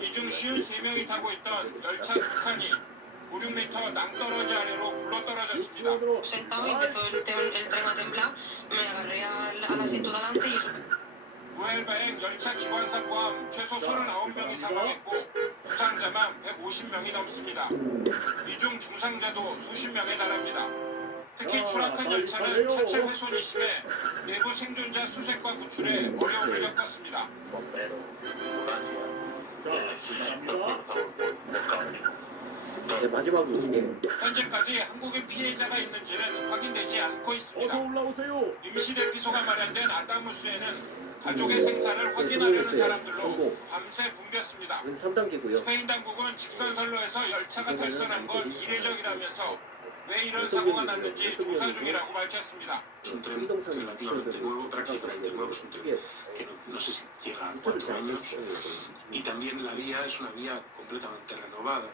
이 중 53명이 타고 있던 열차 2칸이 5, 6m 낭떠러지 아래로 굴러떨어졌습니다. 우엘바행 열차 기관사 포함 최소 39명이 사망했고 부상자만 150명이 넘습니다. 이 중 중상자도 수십 명에 달합니다. 특히 추락한 열차는 차체 훼손이 심해 내부 생존자 수색과 구출에 어려움을 겪었습니다. 네, 마지막으로 현재까지 한국인 피해자가 있는지는 확인되지 않고 있습니다. 임시 대피소가 마련된 아다무스에는 가족의 생사를 확인하려는 사람들로 밤새 붐볐습니다. 3단계고요. 스페인 당국은 직선선로에서 열차가 탈선한 건 이례적이라면서 왜 이런 사고가 났는지 조사 중이라고 밝혔습니다. Es un tren relativamente nuevo, prácticamente nuevo, es un tren que no sé si llega a 4 años y también la vía es una vía completamente renovada.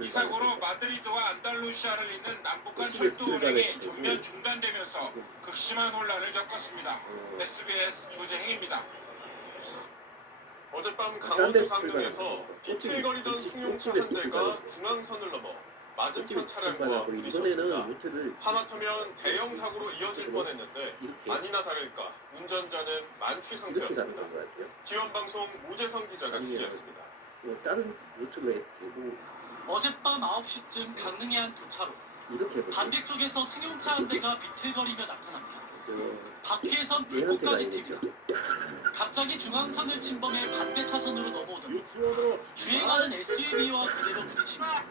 이 사고로 마드리드와 안달루시아를 잇는 남북한 철도 운행이 전면 중단되면서 극심한 혼란을 겪었습니다. SBS 조재행입니다. 어젯밤 강원도 강릉에서 비틀거리던 승용차 한 대가 중앙선을 넘어 맞은편 차량과 부딪혔습니다. 하마터면 대형 사고로 이어질 뻔했는데 아니나 다를까 운전자는 만취 상태였습니다. 지원방송 오재성 기자가 취재했습니다. 다른 루트로 했고 어젯밤 9시쯤 강릉의 한 교차로 반대쪽에서 승용차 한 대가 비틀거리며 나타납니다. 바퀴에선 불꽃까지 튑니다. 갑자기 중앙선을 침범해 반대 차선으로 넘어오더니 주행하는 SUV와 그대로 부딪힙니다.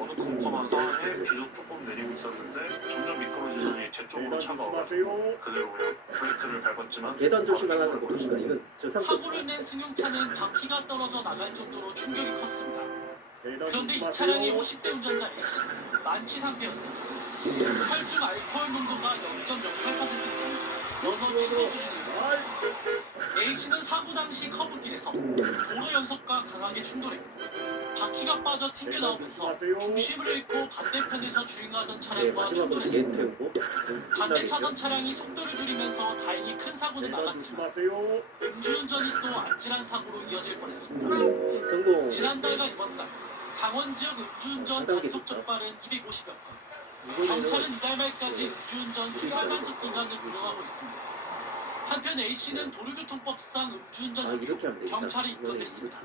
어느 컴컴한 상황에 비도 조금 내리고 있었는데 점점 미끄러지더니 제 쪽으로 차가 와가지고 그대로 그냥 브레이크를 밟았지만 계단 조심하라는 거 보니까 이건 저 사고를 낸 승용차는 바퀴가 떨어져 나갈 정도로 충격이 컸습니다. 그런데 이 차량의 50대 운전자 A씨 만취 상태였습니다. 혈중 알코올 농도가 0.08% 이상, 면허 취소 수준이었습니다. A씨는 사고 당시 커브길에서 도로 연석과 강하게 충돌해 바퀴가 빠져 튕겨나오면서 중심을 잃고 반대편에서 주행하던 차량과 충돌했습니다. 반대 차선 차량이 속도를 줄이면서 다행히 큰 사고는 막았지만 음주운전이 또 아찔한 사고로 이어질 뻔했습니다. 지난달과 이번 달 강원 지역 음주운전 단속 적발은 250여 건. 경찰은 이달 말까지 음주운전 총괄 단속 기간을 운영하고 있습니다. 한편 A씨는 도로교통법상 음주운전 혐의로 경찰에 입건됐습니다.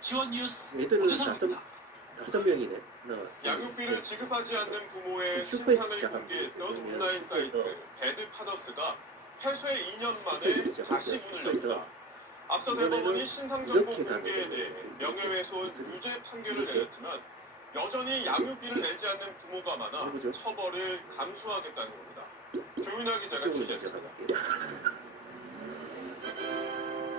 지원 뉴스 오재성입니다. 5명이네. 양육비를 지급하지 않는 부모의 신상을 공개했던 온라인 사이트 배드파더스가 폐쇄 2년 만에 다시 문을 엽니다. 앞서 대법원이 신상 정보 공개에 대해 명예훼손 유죄 판결을 내렸지만 여전히 양육비를 내지 않는 부모가 많아 처벌을 감수하겠다는 겁니다. 조윤아 기자가 취재했습니다.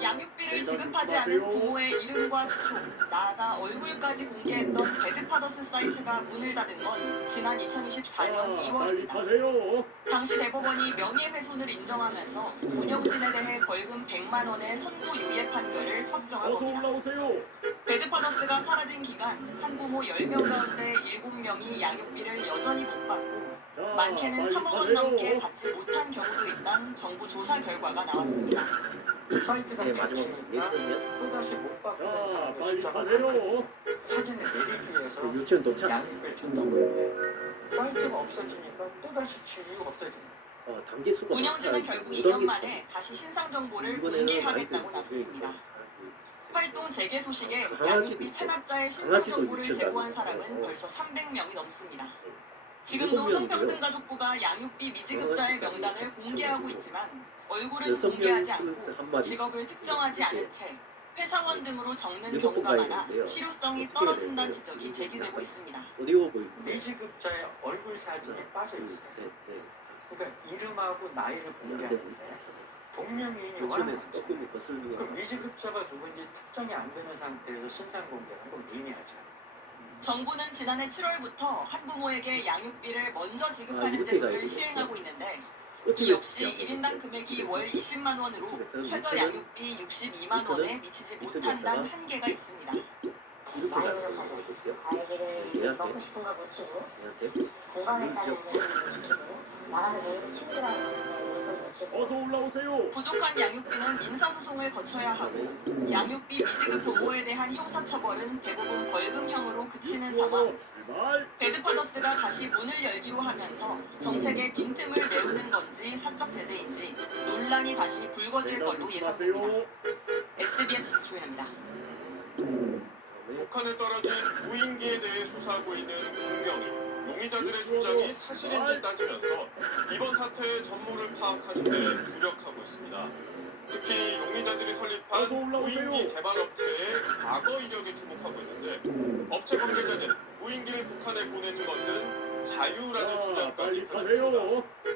양육비를 지급하지 않은 부모의 이름과 주소, 나아가 얼굴까지 공개했던 배드파더스 사이트가 문을 닫은 건 지난 2024년 2월입니다. 당시 대법원이 명예훼손을 인정하면서 운영진에 대해 벌금 100만 원의 선고 유예 판결을 확정한 겁니다. 배드파더스가 사라진 기간 한부모 10명 가운데 7명이 양육비를 여전히 못 받고 많게는 3억 원 넘게 받지 못한 경우도 있다는 정부 조사 결과가 나왔습니다. 사이트가 닫히니까 또다시 못 받게 된 사람의 숫자가 많거든요. 사진을 내리기 위해서 양육비를 줬던 건데 사이트가 없어지니까 또다시 줄 이유가 없어집니다. 운영진은 결국 2년 만에 다시 신상 정보를 공개하겠다고 나섰습니다. 활동 재개 소식에 양육비 체납자의 신상 정보를 제보한 사람은 벌써 300명이 넘습니다. 지금도 성평등가족부가 양육비 미지급자의 명단을 공개하고 있지만 얼굴은 공개하지 않고 직업을 특정하지 않은 채 회사원 등으로 적는 경우가 많아 실효성이 떨어진다는 지적이 제기되고 있습니다. 미지급자의 얼굴 사진이 빠져 있어요. 그러니까 이름하고 나이를 공개하는데 동명이인이 워낙 많죠. 그럼 미지급자가 누군지 특정이 안 되는 상태에서 신상 공개하는 건 미미하죠. 정부는 지난해 7월부터 한부모에게 양육비를 먼저 지급하는 제도를 시행하고 있는데 이 역시 1인당 금액이 월 20만 원으로 최저 양육비 62만 원에 미치지 못한다는 한계가 있습니다. 나이를 가져 아이들을 먹고 싶은 거 못 주고 공간에 따른 애들을 지키고 나가서 놀고 친구들하고 노는데 용돈 못 주고 어서 올라오세요. 부족한 양육비는 민사소송을 거쳐야 하고 양육비 미지급 부모에 대한 형사처벌은 대부분 벌금형으로 그치는 상황. 배드파더스가 다시 문을 열기로 하면서 정책의 빈틈을 메우는 건지 사적 제재인지 논란이 다시 불거질 걸로 예상됩니다. SBS 조연입니다. 북한에 떨어진 무인기에 대해 수사하고 있는 국경이 용의자들의 주장이 사실인지 따지면서 이번 사태의 전모를 파악하는 데 주력하고 있습니다. 특히 용의자들이 설립한 무인기 개발 업체의 과거 이력에 주목하고 있는데 업체 관계자는 무인기를 북한에 보내는 것은 자유라는 주장까지 펼쳤습니다.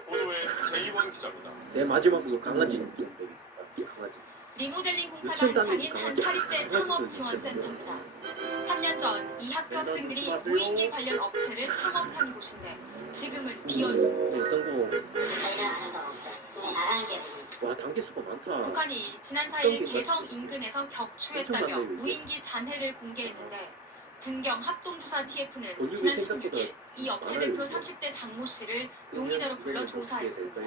보도에 제이원 기자입니다. 내 마지막으로 강아지 인터뷰 있습니다. 리모델링 공사가 한창인 한 사립대 창업 지원센터입니다. 3년 전 이 학교 학생들이 무인기 관련 업체를 창업한 곳인데 지금은 비어 있습니다. 저희는 아는 거 눈에 나가는 게 와 단계수가 많다. 북한이 지난 4일 개성 인근에서 격추했다며 무인기 잔해를 공개했는데 군경 합동조사 TF는 지난 16일 이 업체 대표 30대 장모 씨를 용의자로 불러 조사했습니다.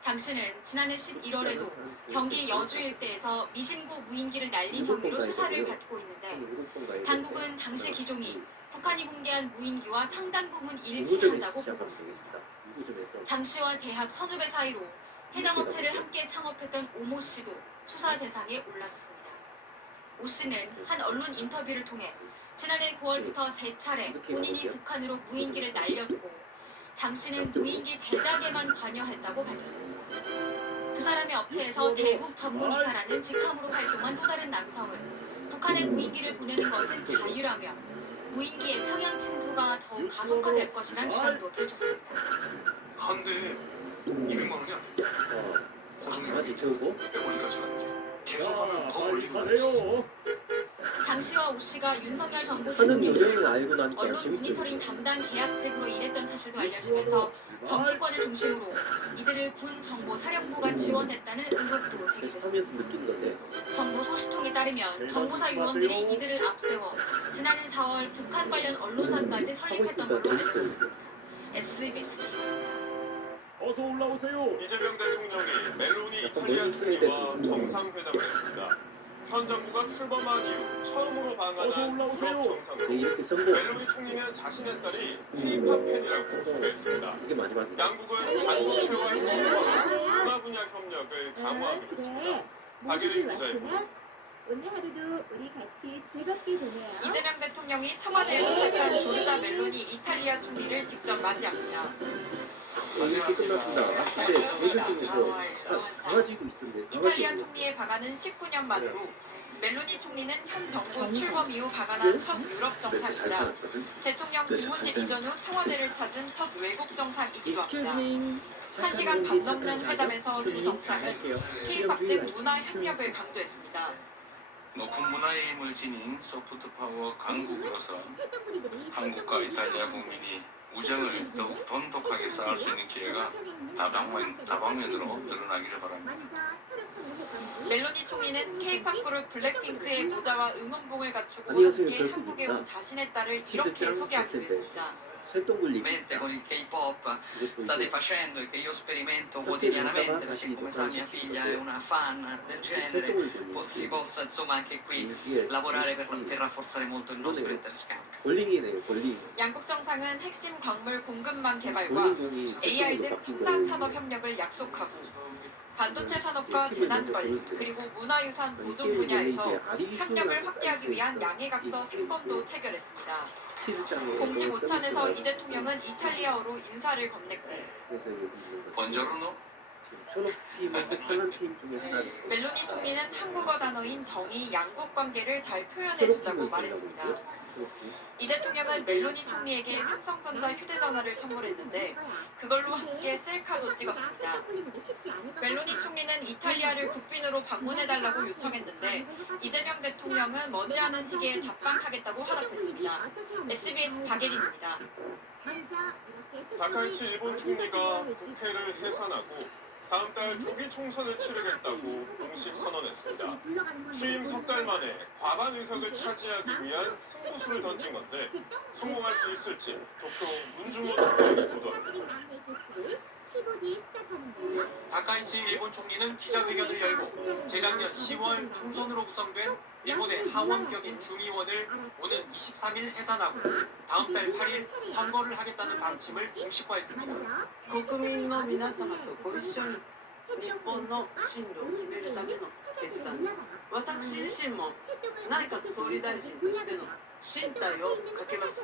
장 씨는 지난해 11월에도 경기 여주 일대에서 미신고 무인기를 날린 혐의로 수사를 받고 있는데 당국은 당시 기종이 북한이 공개한 무인기와 상당 부분 일치한다고 보고 있습니다. 장 씨와 대학 선후배 사이로 해당 업체를 함께 창업했던 오모 씨도 수사 대상에 올랐습니다. 오 씨는 한 언론 인터뷰를 통해 지난해 9월부터 3차례 본인이 북한으로 무인기를 날렸고 장 씨는 무인기 제작에만 관여했다고 밝혔습니다. 두 사람의 업체에서 대북 전문이사라는 직함으로 활동한 또 다른 남성은 북한에 무인기를 보내는 것은 자유라며 무인기의 평양 침투가 더욱 가속화될 것이란 주장도 펼쳤습니다. 한 대에 200만 원이 안 됩니다. 고정이 태우고 빼버리까지 하는 게 계속하면 더 걸리고 있어요. 장 씨와 오 씨가 윤석열 정부 하는 요령을 대통령실에서 알고 나니까 언론 재밌어요. 모니터링 담당 계약직으로 일했던 사실도 알려지면서 정치권을 중심으로 이들을 군 정보사령부가 지원했다는 의혹도 제기됐습니다. 하면서 느낀 건데. 정보 소식통에 따르면 정보사 요원들이 이들을 앞세워 지난해 4월 북한 관련 언론사까지 설립했던 걸로 알려졌습니다. SBS입니다. 어서 올라오세요. 이재명 대통령이 멜로니 이탈리아 총리와 정상회담을 했습니다. 현 정부가 출범한 이후 처음으로 방한한 유럽 정상으로 멜로니 총리는 자신의 딸이 K-팝 팬이라고 소개했습니다. 양국은 반도체와 핵심과 문화 분야 협력을 강화하기로 했습니다. 박예린 기자의 보도. 오늘 하루도 우리 같이 즐겁게 보내요. 이재명 대통령이 청와대에 도착한 조르자 멜로니 이탈리아 총리를 직접 맞이합니다. 이렇게 끝났습니다. 근데 얘들 중에서 강아지도 있었는데 이탈리아 총리의 방한은 19년 만으로 멜로니 총리는 현 정부 출범 이후 방한한 첫 유럽 정상이자 대통령 집무실 이전 후 청와대를 찾은 첫 외국 정상이기도 합니다. 1시간 반 넘는 회담에서 두 정상은 K-팝 등 문화 협력을 강조했습니다. 높은 문화의 힘을 지닌 소프트 파워 강국으로서 한국과 이탈리아 국민이 우정을 더욱 돈독하게 쌓을 수 있는 기회가 다방면으로 드러나기를 바랍니다. 멜로니 총리는 K-팝 그룹 블랙핑크의 모자와 응원봉을 갖추고 안녕하세요, 함께 별빛입니다. 한국에 온 자신의 딸을 이렇게 soge하기도 했습니다. con il K-pop state facendo e che io sperimento quotidianamente, perché come sa mia figlia è una fan del genere, si possa insomma anche qui lavorare per rafforzare molto il nostro interscambio. 볼링이네요, 볼링. 양국 정상은 핵심 광물 공급망 개발과 AI 등 첨단 산업 협력을 약속하고 반도체 산업과 재난 관리 그리고 문화유산 보존 분야에서 협력을 확대하기 위한 양해각서 3건도 체결했습니다. 공식 오찬에서 이 대통령은 이탈리아어로 인사를 건넸고 Buongiorno. 멜로니 총리는 한국어 단어인 정의, 양국 관계를 잘 표현해준다고 말했습니다. 이 대통령은 멜로니 총리에게 삼성전자 휴대전화를 선물했는데 그걸로 함께 셀카도 찍었습니다. 멜로니 총리는 이탈리아를 국빈으로 방문해달라고 요청했는데 이재명 대통령은 머지않은 시기에 답방하겠다고 화답했습니다. SBS 박예린입니다. 다카이치 일본 총리가 국회를 해산하고 다음 달 조기 총선을 치르겠다고 공식 선언했습니다. 취임 석 달 만에 과반 의석을 차지하기 위한 승부수를 던진 건데 성공할 수 있을지 도쿄 문주모 특파원이 보도합니다. 다카이치 일본 총리는 기자회견을 열고 재작년 10월 총선으로 구성된 일본의 하원격인 중의원을 오는 23일 해산하고 다음 달 8일 선거를 하겠다는 방침을 공식화했습니다. 国民の皆様とご一緒に日本の進路を決めるための決断です。私自身も内閣総理大臣としての進退をかけます。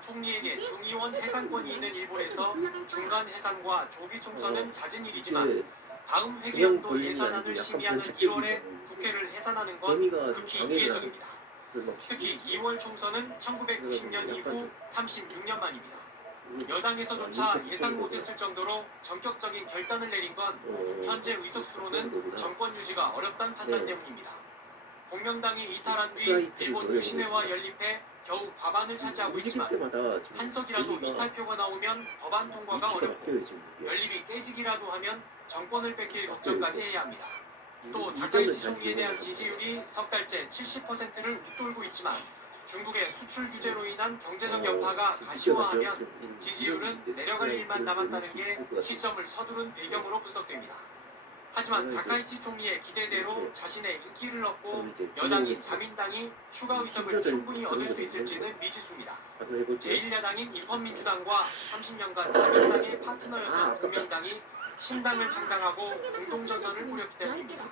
총리에게 중의원 해산권이 있는 일본에서 중간 해산과 조기 총선은 잦은 일이지만 다음 회계연도 예산안을 심의하는 1월에 국회를 해산하는 건 극히 이례적입니다. 특히 2월 총선은 1990년 이후 36년 만입니다. 여당에서조차 예상 못했을 정도로 전격적인 결단을 내린 건 현재 의석수로는 정권 유지가 어렵다는 판단 때문입니다. 공명당이 이탈한 뒤 일본 유신회와 연립해 겨우 과반을 차지하고 있지만 한석이라도 이탈표가 나오면 법안 통과가 어렵고 연립이 깨지기라도 하면 정권을 뺏길 걱정까지 해야 합니다. 또 다카이치 총리에 대한 지지율이 석 달째 70%를 웃돌고 있지만 중국의 수출 규제로 인한 경제적 여파가 가시화하면 지지율은 내려갈 일만 남았다는 게 시점을 서두른 배경으로 분석됩니다. 하지만 다카이치 총리의 기대대로 자신의 인기를 얻고 여당인 자민당이 추가 의석을 충분히 얻을 수 있을지는 미지수입니다. 제1야당인 입헌민주당과 30년간 자민당의 파트너였던 공명당이 신당을 창당하고 공동전선을 꾸렸기 때문입니다.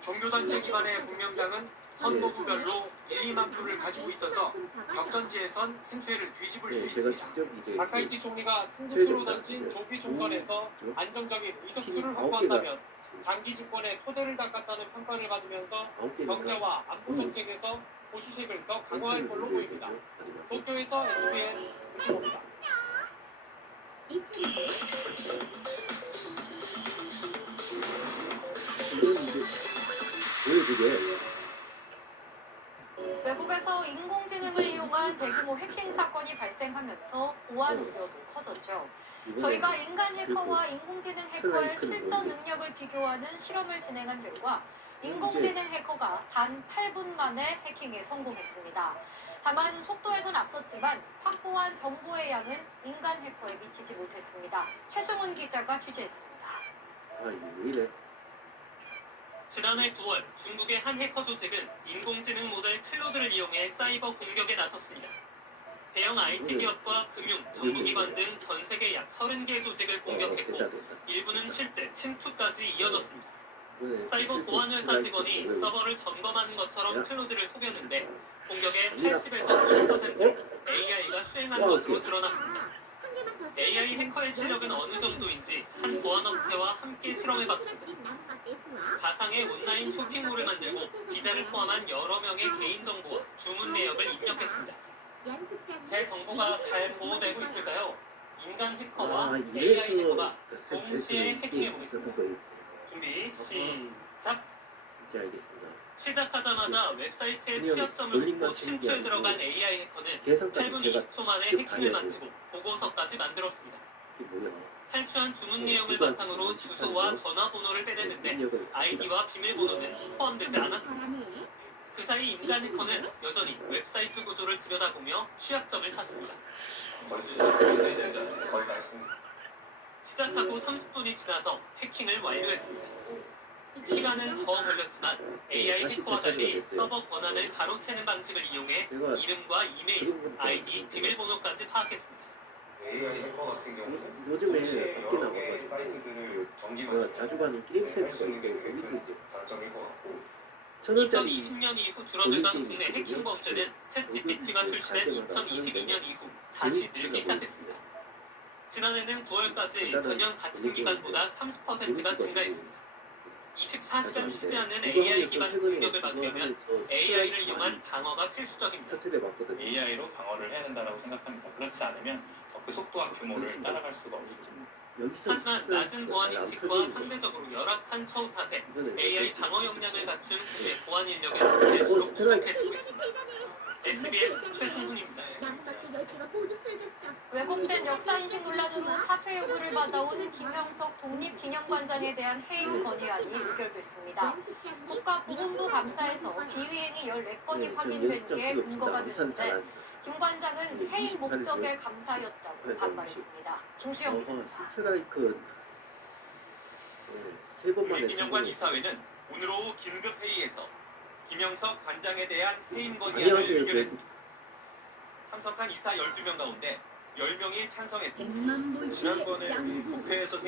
종교단체 기반의 공명당은 선거구별로 1, 2만 표를 가지고 있어서 격전지에선 승패를 뒤집을 수 있습니다. 다카이치 총리가 승부수로 던진 조기 총선에서 안정적인 의석수를 확보한다면 장기 집권의 토대를 닦았다는 평가를 받으면서 경제와 안보 정책에서 보수색을 더 강화할 걸로 보입니다. 도쿄에서 SBS 우주호입니다. 외국에서 인공지능을 이용한 대규모 해킹 사건이 발생하면서 보안 우려도 커졌죠. 저희가 인간 해커와 인공지능 해커의 실전 능력을 비교하는 실험을 진행한 결과 인공지능 해커가 단 8분 만에 해킹에 성공했습니다. 다만 속도에선 앞섰지만 확보한 정보의 양은 인간 해커에 미치지 못했습니다. 최승훈 기자가 취재했습니다. 지난해 9월 중국의 한 해커 조직은 인공지능 모델 클로드를 이용해 사이버 공격에 나섰습니다. 대형 IT 기업과 금융, 정부기관 등 전 세계 약 30개 조직을 공격했고 일부는 실제 침투까지 이어졌습니다. 사이버 보안회사 직원이 서버를 점검하는 것처럼 클로드를 속였는데 공격의 80에서 90%를 AI가 수행한 것으로 드러났습니다. AI 해커의 실력은 어느 정도인지 한 보안업체와 함께 실험해봤습니다. 가상의 온라인 쇼핑몰을 만들고 기자를 포함한 여러 명의 개인정보와 주문 내역을 입력했습니다. 제 정보가 잘 보호되고 있을까요? 인간 해커와 AI 해커가 동시에 해킹해보겠습니다. 준비 시작! 이제 알겠습니다. 시작하자마자 웹사이트에 취약점을 묻고 침투에 들어간 AI 해커는 8분 20초 만에 해킹을 마치고 보고서까지 만들었습니다. 탈취한 주문 내용을 바탕으로 주소와 전화번호를 빼냈는데 아이디와 비밀번호는 포함되지 않았습니다. 그 사이 인간 해커는 여전히 웹사이트 구조를 들여다보며 취약점을 찾습니다. 시작하고 30분이 지나서 해킹을 완료했습니다. 시간은 더 걸렸지만 AI 해커와 달리 서버 권한을 가로채는 방식을 이용해 이름과 이메일, 아이디, 비밀번호까지 파악했습니다. AI 해커 같은 경우는 요즘에 동시에 밖에 여러 개의 나가가지고 사이트들을 제가 전기만 자주 가는 게임 센터가 있어요. 거기서 이제 장점일 것 같고 2020년 이후 줄어들던 국내 해킹 범죄는 챗GPT가 출시된 2022년 이후 다시 늘기 시작했습니다. 지난해는 9월까지 전년 같은 기간보다 30%가 증가했습니다. 24시간 쉬지 않는 AI 기반 공격을 막으려면 AI를 이용한 방어가 필수적입니다. AI로 방어를 해야 된다고 생각합니다. 그렇지 않으면 그 속도와 규모를 따라갈 수가 없습니다. 하지만 낮은 보안 인식과 상대적으로 열악한 처우 탓에 AI 방어 역량을 갖춘 국내 보안 인력은 갈수록 부족해지고 있습니다. SBS 최승훈입니다. 왜곡된 역사인식 논란으로 사퇴 요구를 받아온 김형석 독립기념관장에 대한 해임 건의안이 의결됐습니다. 국가보훈부 감사에서 비위행이 14건이 확인된 게 근거가 됐는데 김 관장은 해임 목적의 감사였다고 반발했습니다. 김수영 기자입니다. 기념관 이사회는 오늘 오후 긴급 회의에서 김형석 관장에 대한 해임 건의안을 의결했습니다. 참석한 이사 12명 가운데 10명이 찬성했습니다. 지난번에 국회에서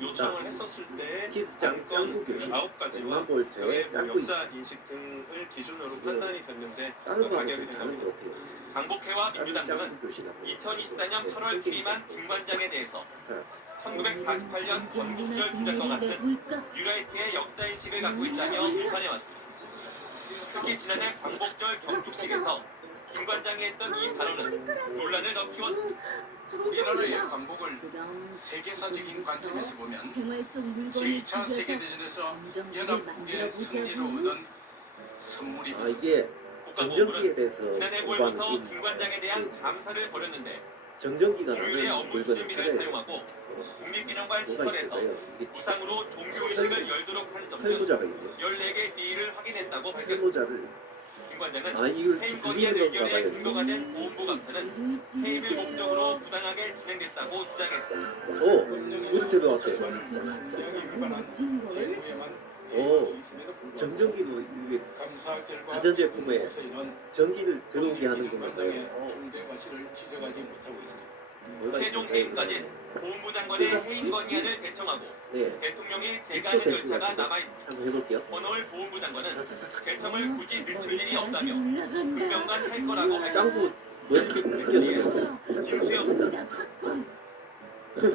요청을 했었을 때 안건 9가지와 그의 역사 인식 등을 기준으로 판단이 됐는데 가결이 된 겁니다. 강복회와 민주당 등은 2024년 8월 취임한 김 관장에 대해서 1948년 건국절 주장과 같은 뉴라이트의 역사인식을 갖고 있다며 비판해왔습니다. 특히 지난해 광복절 경축식에서 김 관장이 했던 이 발언은 논란을 더 키웠습니다. 우리나라의 광복을 세계사적인 관점에서 보면 제2차 세계대전에서 연합국의 승리로 얻은 선물입니다. 이게 정전기에 대해서 지난해 9월부터 김 관장에 대한 감사를 벌였는데 정전기가 공휴일에 나는 업무 물건을 추진비를 찾아야 사용하고 국립기념관 뭐가 시설에서 있을까요? 이게 무상으로 종교의식을 열도록 한 점 등 털모자가 있네요. 14개 비위를 확인했다고 밝혔습니다. 털모자를 김 관장은 이걸 해임 들리는 건의의 건가 의견에 봐요. 근거가 된 보훈부 감사는 해임을 목적으로 부당하게 진행됐다고 주장했습니다. 구르테도 왔어요. 정전기도 이게 가전제품에 전기를 들어오게 하는 건가요? 최종 해임까지 보훈부 장관의 해임 건의안을 제청하고 네. 대통령이 제가하는 절차가 남아있습니다. 한번 해볼게요. 오늘 보훈부 장관은 제청을 굳이 늦출 일이 없다며 금명간 할 거라고 짱구 밝혔습니다. 김수영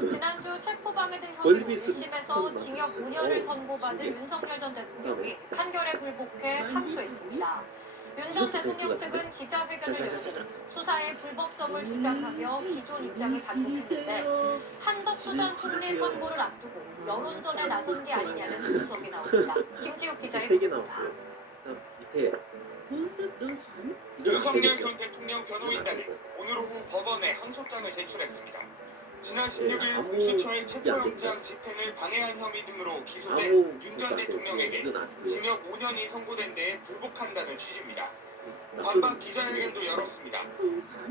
지난주 체포방해 등 혐의로 1심에서 징역 5년을 선고받은 윤석열 전 대통령이 판결에 불복해 항소했습니다. 윤 전 대통령 측은 기자회견을 열고 수사의 불법성을 주장하며 기존 입장을 반복했는데 한덕수 전 총리 선고를 앞두고 여론전에 나선 게 아니냐는 분석이 나옵니다. 김지욱 기자의 보도입니다. 밑에 윤석열 전 대통령 변호인단은 오늘 오후 법원에 항소장을 제출했습니다. 지난 16일 공수처의 체포영장 집행을 방해한 혐의 등으로 기소된 윤 전 대통령에게 징역 5년이 선고된 데에 불복한다는 취지입니다. 반박 기자회견도 열었습니다.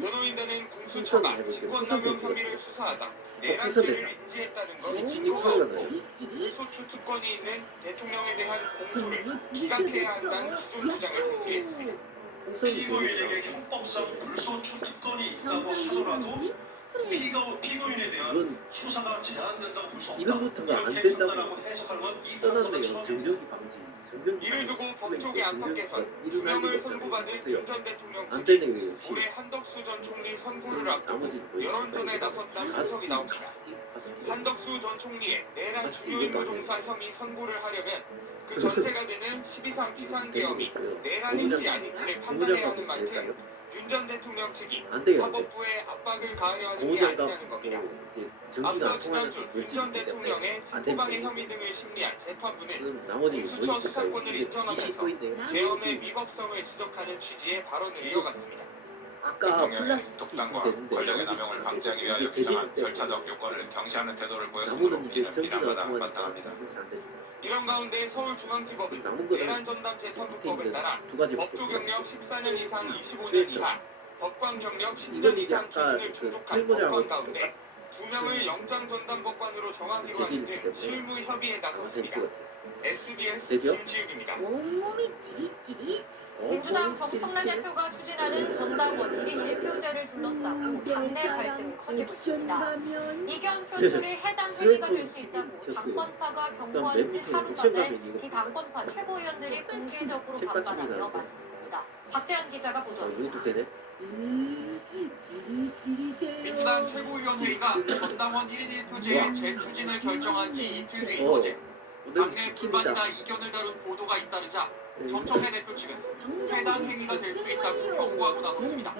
변호인단은 공수처가 직권남용 혐의를 수사하다 내란죄를 인지했다는 것 증거가 없고 불소추 특권이 있는 대통령에 대한 공소를 기각해야 한다는 기존 주장을 쟁취했습니다. 피고인에게 형법상 불소추 특권이 있다고 하더라도 피고인에 대한 수사가 제한된다고 볼 수 없다. 이거부터가 안 이렇게 된다고 판단하고 해석하는 이 써놨네요. 정전기 방지. 이를 두고 법조계 안팎에선 투명을 선고받은 윤 전 대통령 안 측이 되네요. 올해 한덕수 전 총리 선고를 앞두고 여론전에 나섰다는 분석이 나옵니다. 한덕수 전 총리의 내란 주요 임무 종사 혐의 선고를 하려면 그 전제가 되는 12.3 비상계엄이 내란인지 아닌지를 판단해야 하는 만큼 윤 전 대통령 측이 사법부에 압박을 가하려 하는 게 아니냐는 겁니다. 앞서 지난주 윤 전 대통령의 체포방해 혐의 등을 심리한 재판부는 공수처 수사권을 인정하면서 계엄의 위법성을 지적하는 취지의 발언을 이어갔습니다. 대통령의 독단과 권력의 남용을 방지하기 위하여 규정한 절차적 요건을 경시하는 태도를 보였으므로 이는 비난받아 마땅합니다. 이런 가운데 서울중앙지법은 내란 전담 재판부법에 따라 법조 경력 14년 이상 25년 이하, 법관 경력 10년 이상 기준을 충족한 법관 가운데 2명을 영장 전담 법관으로 정하기로 하는 등 실무 협의에 나섰습니다. SBS 김지욱입니다. 민주당 정청래 대표가 추진하는 전당원 1인 1표제를 둘러싸고 당내 갈등이 커지고 있습니다. 이견 표출이 해당 행위가 될 수 있다고 당권파가 경고한 지 하루 만에 비당권파 최고위원들이 공개적으로 반발하며 맞섰습니다. 박재현 기자가 보도합니다. 민주당 최고위원회의가 전당원 1인 1표제의 재추진을 결정한 지 이틀 뒤인 어제 당내 불만이나 이견을 다룬 보도가 잇따르자 정청래 대표 측은 해당 행위가 될 수 있다고 경고하고 나섰습니다.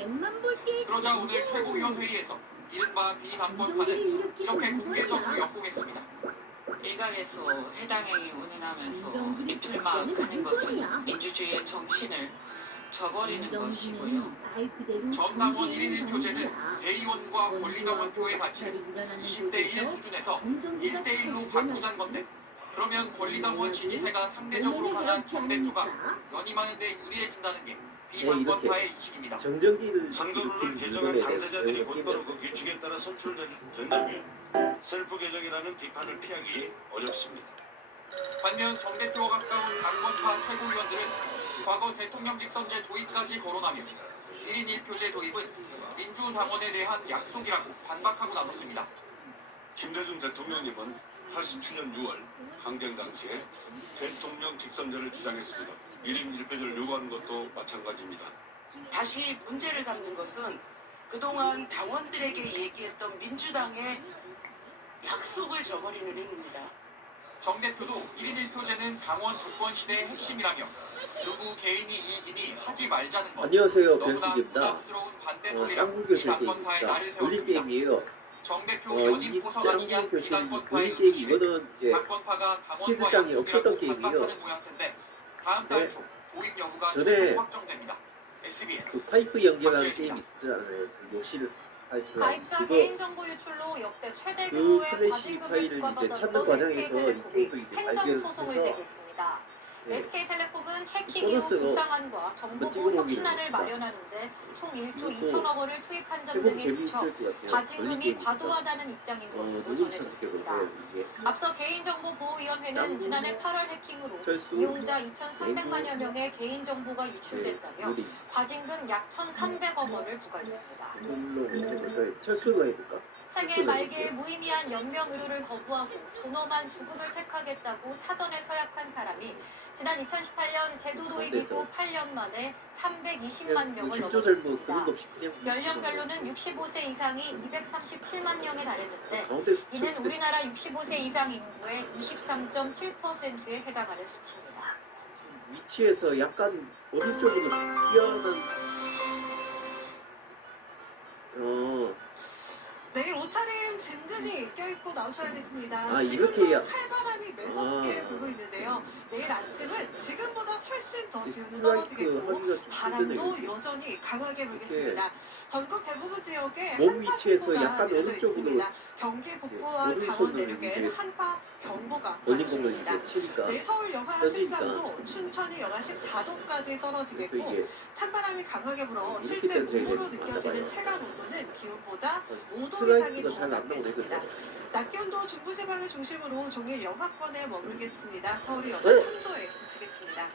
그러자 오늘 최고위원회의에서 이른바 비당권파는 이렇게 공개적으로 역공했습니다. 일각에서 해당 행위 운운하면서 입틀막 하는 것은 민주주의의 정신을 저버리는 것이고요. 전당원 1인 1표제는 대의원과 권리당원표의 가치를 20대 1 수준에서 1대 1로 바꾸자는 건데 그러면 권리당원 지지세가 상대적으로 강한 정 대표가 연임하는 데 유리해진다는 게 비당권파의 인식입니다. 선거룰을 개정한 당사자들이 곧바로 그 규칙에 따라 선출된다면 셀프 개정이라는 비판을 피하기 어렵습니다. 반면 정 대표와 가까운 당권파 최고위원들은 과거 대통령 직선제 도입까지 거론하며 1인 1표제 도입은 민주당원에 대한 약속이라고 반박하고 나섰습니다. 김대중 대통령님은 87년 6월 항쟁 당시에 대통령 직선제를 주장했습니다. 1인 1표제를 요구하는 것도 마찬가지입니다. 다시 문제를 삼는 것은 그동안 당원들에게 얘기했던 민주당의 약속을 저버리는 행위입니다. 정 대표도 1인 1표제는 강원 주권 시대의 핵심이라며 누구 개인이 이익이니 하지 말자는 것. 안녕하세요, 너무나 변숙입니다. 부담스러운 반대소리라 짱구 이 교실 당권파에 게임입니다. 날을 올린 세웠습니다. 게임이에요. 정 대표 연임 이 포석 아니냐 짱구 이 교실 당권파의 올린 게임 의지를 이거는 이제 당권파가 당원과 키즈장이 없었던 약속이라고 게임이에요. 반박하는 모양새인데 다음 달 초 도입 여부가 전에 최종 확정됩니다. SBS 그 파이프 연결하는 박지혜입니다. 게임 있었잖아요. 그 욕실 파이프. 가입자 그거 개인정보 유출로 역대 최대 그 규모의 플래시 과징금을 파일을 이제 찾는 부과받았던 과정에서 SK텔레콤이 이쪽도 이제 행정소송을 발견해서 제기했습니다. 네. SK텔레콤은 해킹 이후 보너스로 보상안과 정보보호 찍어놓은 혁신안을 게임입니다. 마련하는데 총 1조 이것도 2천억 원을 투입한 점 해보면 등에 비춰 재미있을 것 같아요. 올린 과징금이 게임이니까. 과도하다는 입장인 것으로 누구 전해졌습니다. 찾게 이게. 앞서 개인정보보호위원회는 지난해 8월 해킹으로 철수, 이용자 2,300만여 명의 개인정보가 유출됐다며 요리, 과징금 약 1,300억 원을 부과했습니다. 홈로 해볼까? 철수로 해볼까? 세계 말기에 무의미한 연명 의료를 거부하고 존엄한 죽음을 택하겠다고 사전에 서약한 사람이 지난 2018년 제도 도입 이후 8년 만에 320만 명을 넘어섰습니다. 연령별로는 65세 이상이 237만 명에 달했는데 이는 우리나라 65세 이상 인구의 23.7%에 해당하는 수치입니다. 위치에서 약간 오른쪽으로 뛰어난 내일 옷차림 든든히 껴입고 나오셔야겠습니다. 아, 지금도 이렇게 칼바람이 매섭게 아. 불고 있는데요. 내일 아침은 지금보다 훨씬 더 기온이 스트라이크 떨어지겠고 하기가 좀 바람도 힘드네요. 여전히 강하게 불겠습니다. 전국 대부분 지역에 몸 위치에서 한파특보가 약간 내려져 오른쪽으로 있습니다. 경기 북부와 오른손으로 강원 내륙엔 이제 한파 경보가 걸린 발효 공을 중입니다. 이제 치니까 내일 서울 영하 떨어지니까. 13도, 춘천이 영하 14도까지 그래서 떨어지겠고 이게 찬바람이 강하게 불어 이렇게 실제 던져야 몸으로 되는 거 느껴지는 맞아요. 체감 온도는 기온보다 5도 이상이 스트라이크가 더 잘 안 낮겠습니다. 나오네. 낮 기온도 중부지방을 중심으로 종일 영하권에 머물겠습니다. 서울이 영하 어? 3도에 그치겠습니다.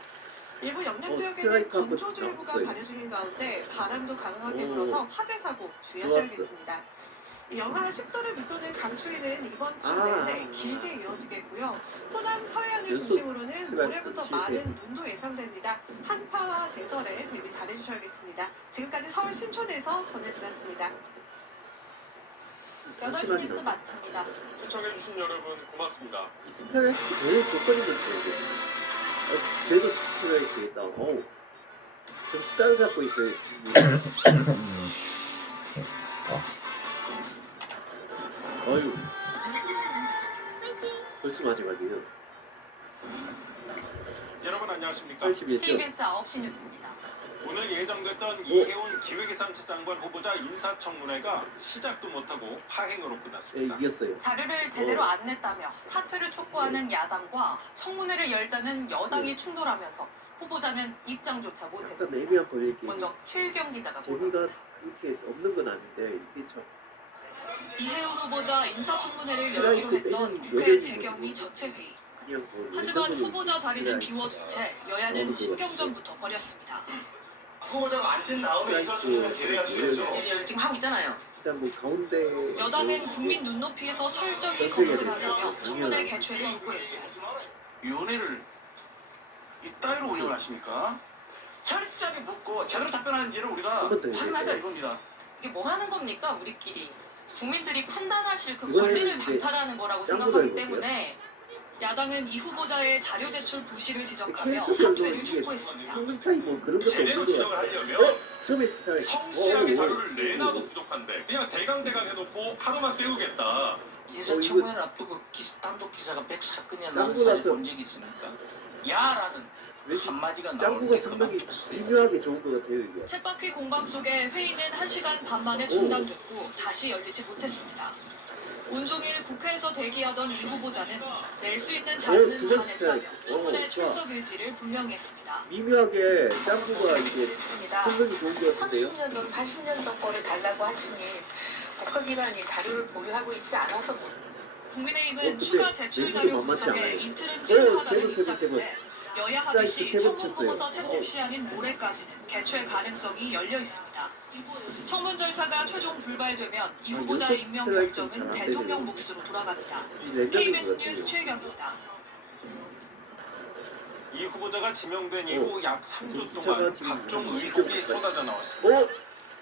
일부 영남 지역에는 스트라이크 한번 건조주의보가 나왔어요. 발효 중인 가운데 바람도 강하게 오. 불어서 화재 사고 주의하셔야겠습니다. 영하 10도를 밑도는 강추위는 이번 주 내내 길게 이어지겠고요. 호남 서해안을 연속 중심으로는 스트라이크 모레부터 실패. 많은 눈도 예상됩니다. 한파와 대설에 대비 잘해주셔야겠습니다. 지금까지 서울 신촌에서 전해드렸습니다. 8시 뉴스 마칩니다. 시청해주신 여러분 고맙습니다. 스트라이크 제일 조건이 문제예요. 쟤도 스트라이크겠다. 어우, 좀 따라잡고 있어요. 어휴, 벌써 마지막이에요. 여러분 안녕하십니까? 81점. KBS 9시 뉴스입니다. 오늘 예정됐던 이혜훈 기획예산처 장관 후보자 인사청문회가 시작도 못하고 파행으로 끝났습니다. 이겼어요. 자료를 제대로 안 냈다며 사퇴를 촉구하는 야당과 청문회를 열자는 여당이 충돌하면서 후보자는 입장조차 약간 못했습니다. 애매한 벌릴 게 먼저 최유경 기자가 재미가 보도합니다. 그렇게 없는 건 아닌데 이게 참 이혜훈 후보자 인사청문회를 스트라이크 열기로 했던 때리는 국회 여전히 재경위 전체 회의. 그냥 뭐 하지만 일반적인 후보자 자리는 스트라이크. 비워둔 채 여야는 신경전부터 벌였습니다. 후보자가 앉은 다음에 인사청문회 대회하시겠죠? 지금 하고 있잖아요. 일단 뭐 가운데 여당은 국민 눈높이에서 철저히 검증하자며 청문회 개최를 요구했고 위원회를 이따위로 운영을 하십니까? 철저하게 묻고 제대로 답변하는지를 우리가 확인하자 이겁니다. 이게 뭐 하는 겁니까 우리끼리 국민들이 판단하실 그 이거는 권리를 이제 박탈하는 거라고 짱구도 생각하기 해볼게요. 때문에 야당은 이 후보자의 자료 제출 부실을 지적하며 캐릭터별로 사퇴를 이게 촉구했습니다. 성능 차이 뭐 그런 것도 제대로 없는 것 지적을 같아요. 하려면 처음에 스타일 성실하게 자료를 내놔도 부족한데 그냥 대강대강 해놓고 하루만 때우겠다. 인사청문회를 앞두고 단독 기사가 104건이나 나온 짱구 사실 나서- 본 적이 있습니까? 야라는 한마디가 나올 짱구가 때가 성능이 많겠어요. 미묘하게 좋은 것 같아요 이게. 쳇바퀴 공방 속에 회의는 1시간 반 만에 중단됐고 다시 열리지 못했습니다. 온종일 국회에서 대기하던 이 후보자는 낼 수 있는 자료는 두 다 번째 냈다며 스트라이크. 청문회 좋아. 출석 의지를 분명히 했습니다. 미묘하게 짱구가 이게 성능이 좋은 것 같은데요. 30년 전, 40년 전 거를 달라고 하시니 국가기관이 자료를 보유하고 있지 않아서 못. 국민의힘은 근데 추가 제출 내용도 자료 만만치 분석에 않아요. 이틀은 세번, 필요하다는 세번, 입장인데 여야 합의 시 스트라이크 세번 청문 쳤어요. 보고서 채택 시한인 모레까지는 개최 가능성이 열려 있습니다. 청문 절차가 최종 불발되면 이 후보자 연속 임명 스트라이크는 결정은 잘안 대통령 되네요. 몫으로 돌아갑니다. 이 랜덤인 KBS 것 뉴스 같아요. 최경입니다. 이 후보자가 지명된 이후 약 3주 기차가 동안 지금 각종 한 의혹이 20점 쏟아져 나왔습니다. 어?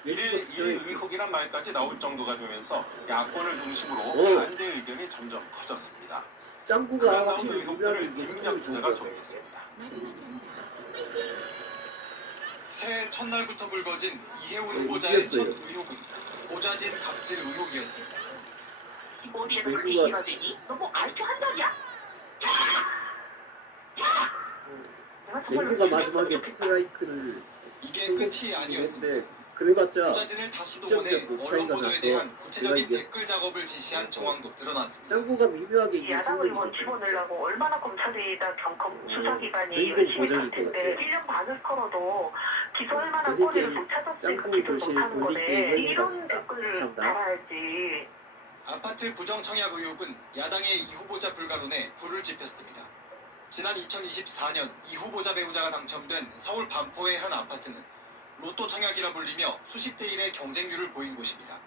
일일 의혹이란 말까지 나올 정도가 되면서 야권을 중심으로 반대 의견이 점점 커졌습니다. 짱구가 나온 확실히 의혹들을 유명한 김민영 기자가 정리했습니다. 새해 첫날부터 불거진 이혜훈 후보자의 첫 의혹은 보좌진 갑질 의혹이었습니다. 맹구가 마지막에 스트라이크를 이게 끝이 아니었습니다. 그래봤자 보좌진을 다수 동원해 언론 보도에 대한 구체적인 내가 댓글 작업을 지시한 정황도 드러났습니다. 짱구가 미묘하게 이게 야당 의원 집어넣으려고 얼마나 검찰이다 수사기관이 열심히 할 텐데 1년 반을 털어도 기소할 만한 꼬리를 못 찾았지 그 기소 못하는 거네. 이런 댓글을 달아야지. 아파트 부정청약 의혹은 야당의 이 후보자 불가론에 불을 지폈습니다. 지난 2024년 이 후보자 배우자가 당첨된 서울 반포의 한 아파트는 로또 청약이라 불리며 수십 대 1의 경쟁률을 보인 곳입니다.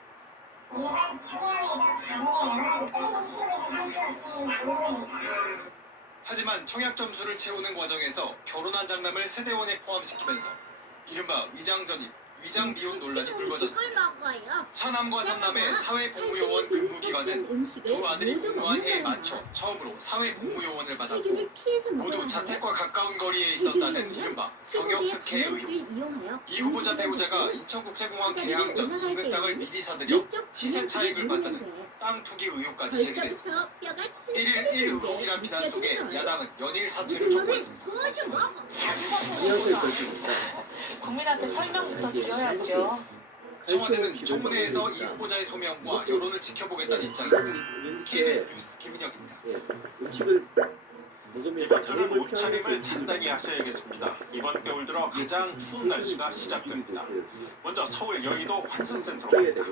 하지만 청약 점수를 채우는 과정에서 결혼한 장남을 세대원에 포함시키면서 이른바 위장전입, 위장미혼 논란이 불거졌습니다. 차남과 삼남의 사회복무요원 근무기간은 두 아들이 복무한 해에 맞춰 처음으로 사회복무요원을 받았고 모두 자택과 가까운 거리에 있었다는 이른바 병역특혜 의혹. 이 후보자 배우자가 인천국제공항 개항 전 인근 땅을 미리 사들여 시세 차익을 받다는 땅 투기 의혹까지 제기됐습니다. 1일 1 의혹이란 비난 속에 야당은 연일 사퇴를 촉구했습니다. 국민한테 설명부터 드려야죠. 청와대는 청문회에서 이 후보자의 소명과 여론을 지켜보겠다는 입장입니다. KBS 뉴스 김민혁입니다. 이번 주는 옷차림을 단단히 하셔야겠습니다. 이번 겨울 들어 가장 추운 날씨가 시작됩니다. 먼저 서울 여의도 환승센터로 갑니다.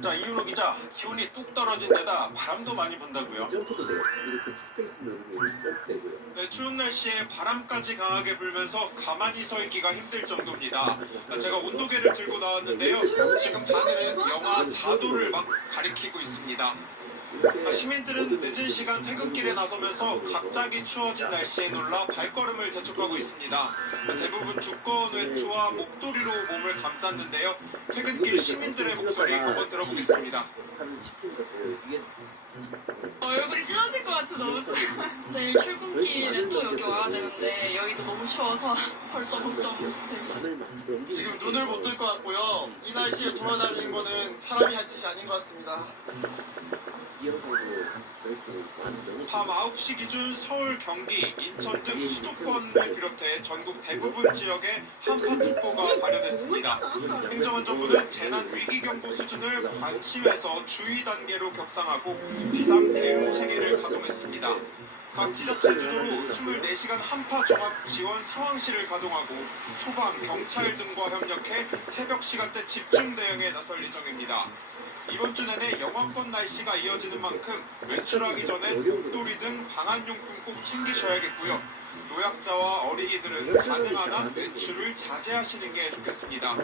자, 이윤호 기자, 기온이 뚝 떨어진 데다 바람도 많이 분다고요? 점프도 돼요. 이렇게 스페이스 누르면 점프되고요. 네, 추운 날씨에 바람까지 강하게 불면서 가만히 서 있기가 힘들 정도입니다. 제가 온도계를 들고 나왔는데요. 지금 하늘은 영하 4도를 막 가리키고 있습니다. 시민들은 늦은 시간 퇴근길에 나서면서 갑자기 추워진 날씨에 놀라 발걸음을 재촉하고 있습니다. 대부분 두꺼운 외투와 목도리로 몸을 감쌌는데요. 퇴근길 시민들의 목소리 한번 들어보겠습니다. 얼굴이 찢어질 것 같아 너무 추워. 내일 출근길에 또 여기 와야 되는데 여기도 너무 추워서 벌써 걱정. 지금 눈을 못 뜰 것 같고요. 이 날씨에 돌아다니는 거는 사람이 할 짓이 아닌 것 같습니다. 밤 9시 기준 서울, 경기, 인천 등 수도권을 비롯해 전국 대부분 지역에 한파특보가 발효됐습니다. 행정안 정부는 재난 위기경보 수준을 관심에서 주의 단계로 격상하고 비상 대응 체계를 가동했습니다. 각 지자체 주도로 24시간 한파 종합 지원 상황실을 가동하고 소방, 경찰 등과 협력해 새벽 시간대 집중 대응에 나설 예정입니다. 이번 주 내내 영하권 날씨가 이어지는 만큼 외출하기 전에 목도리 등 방한용품 꼭 챙기셔야겠고요. 노약자와 어린이들은 가능한 한 외출을 자제하시는 게 좋겠습니다.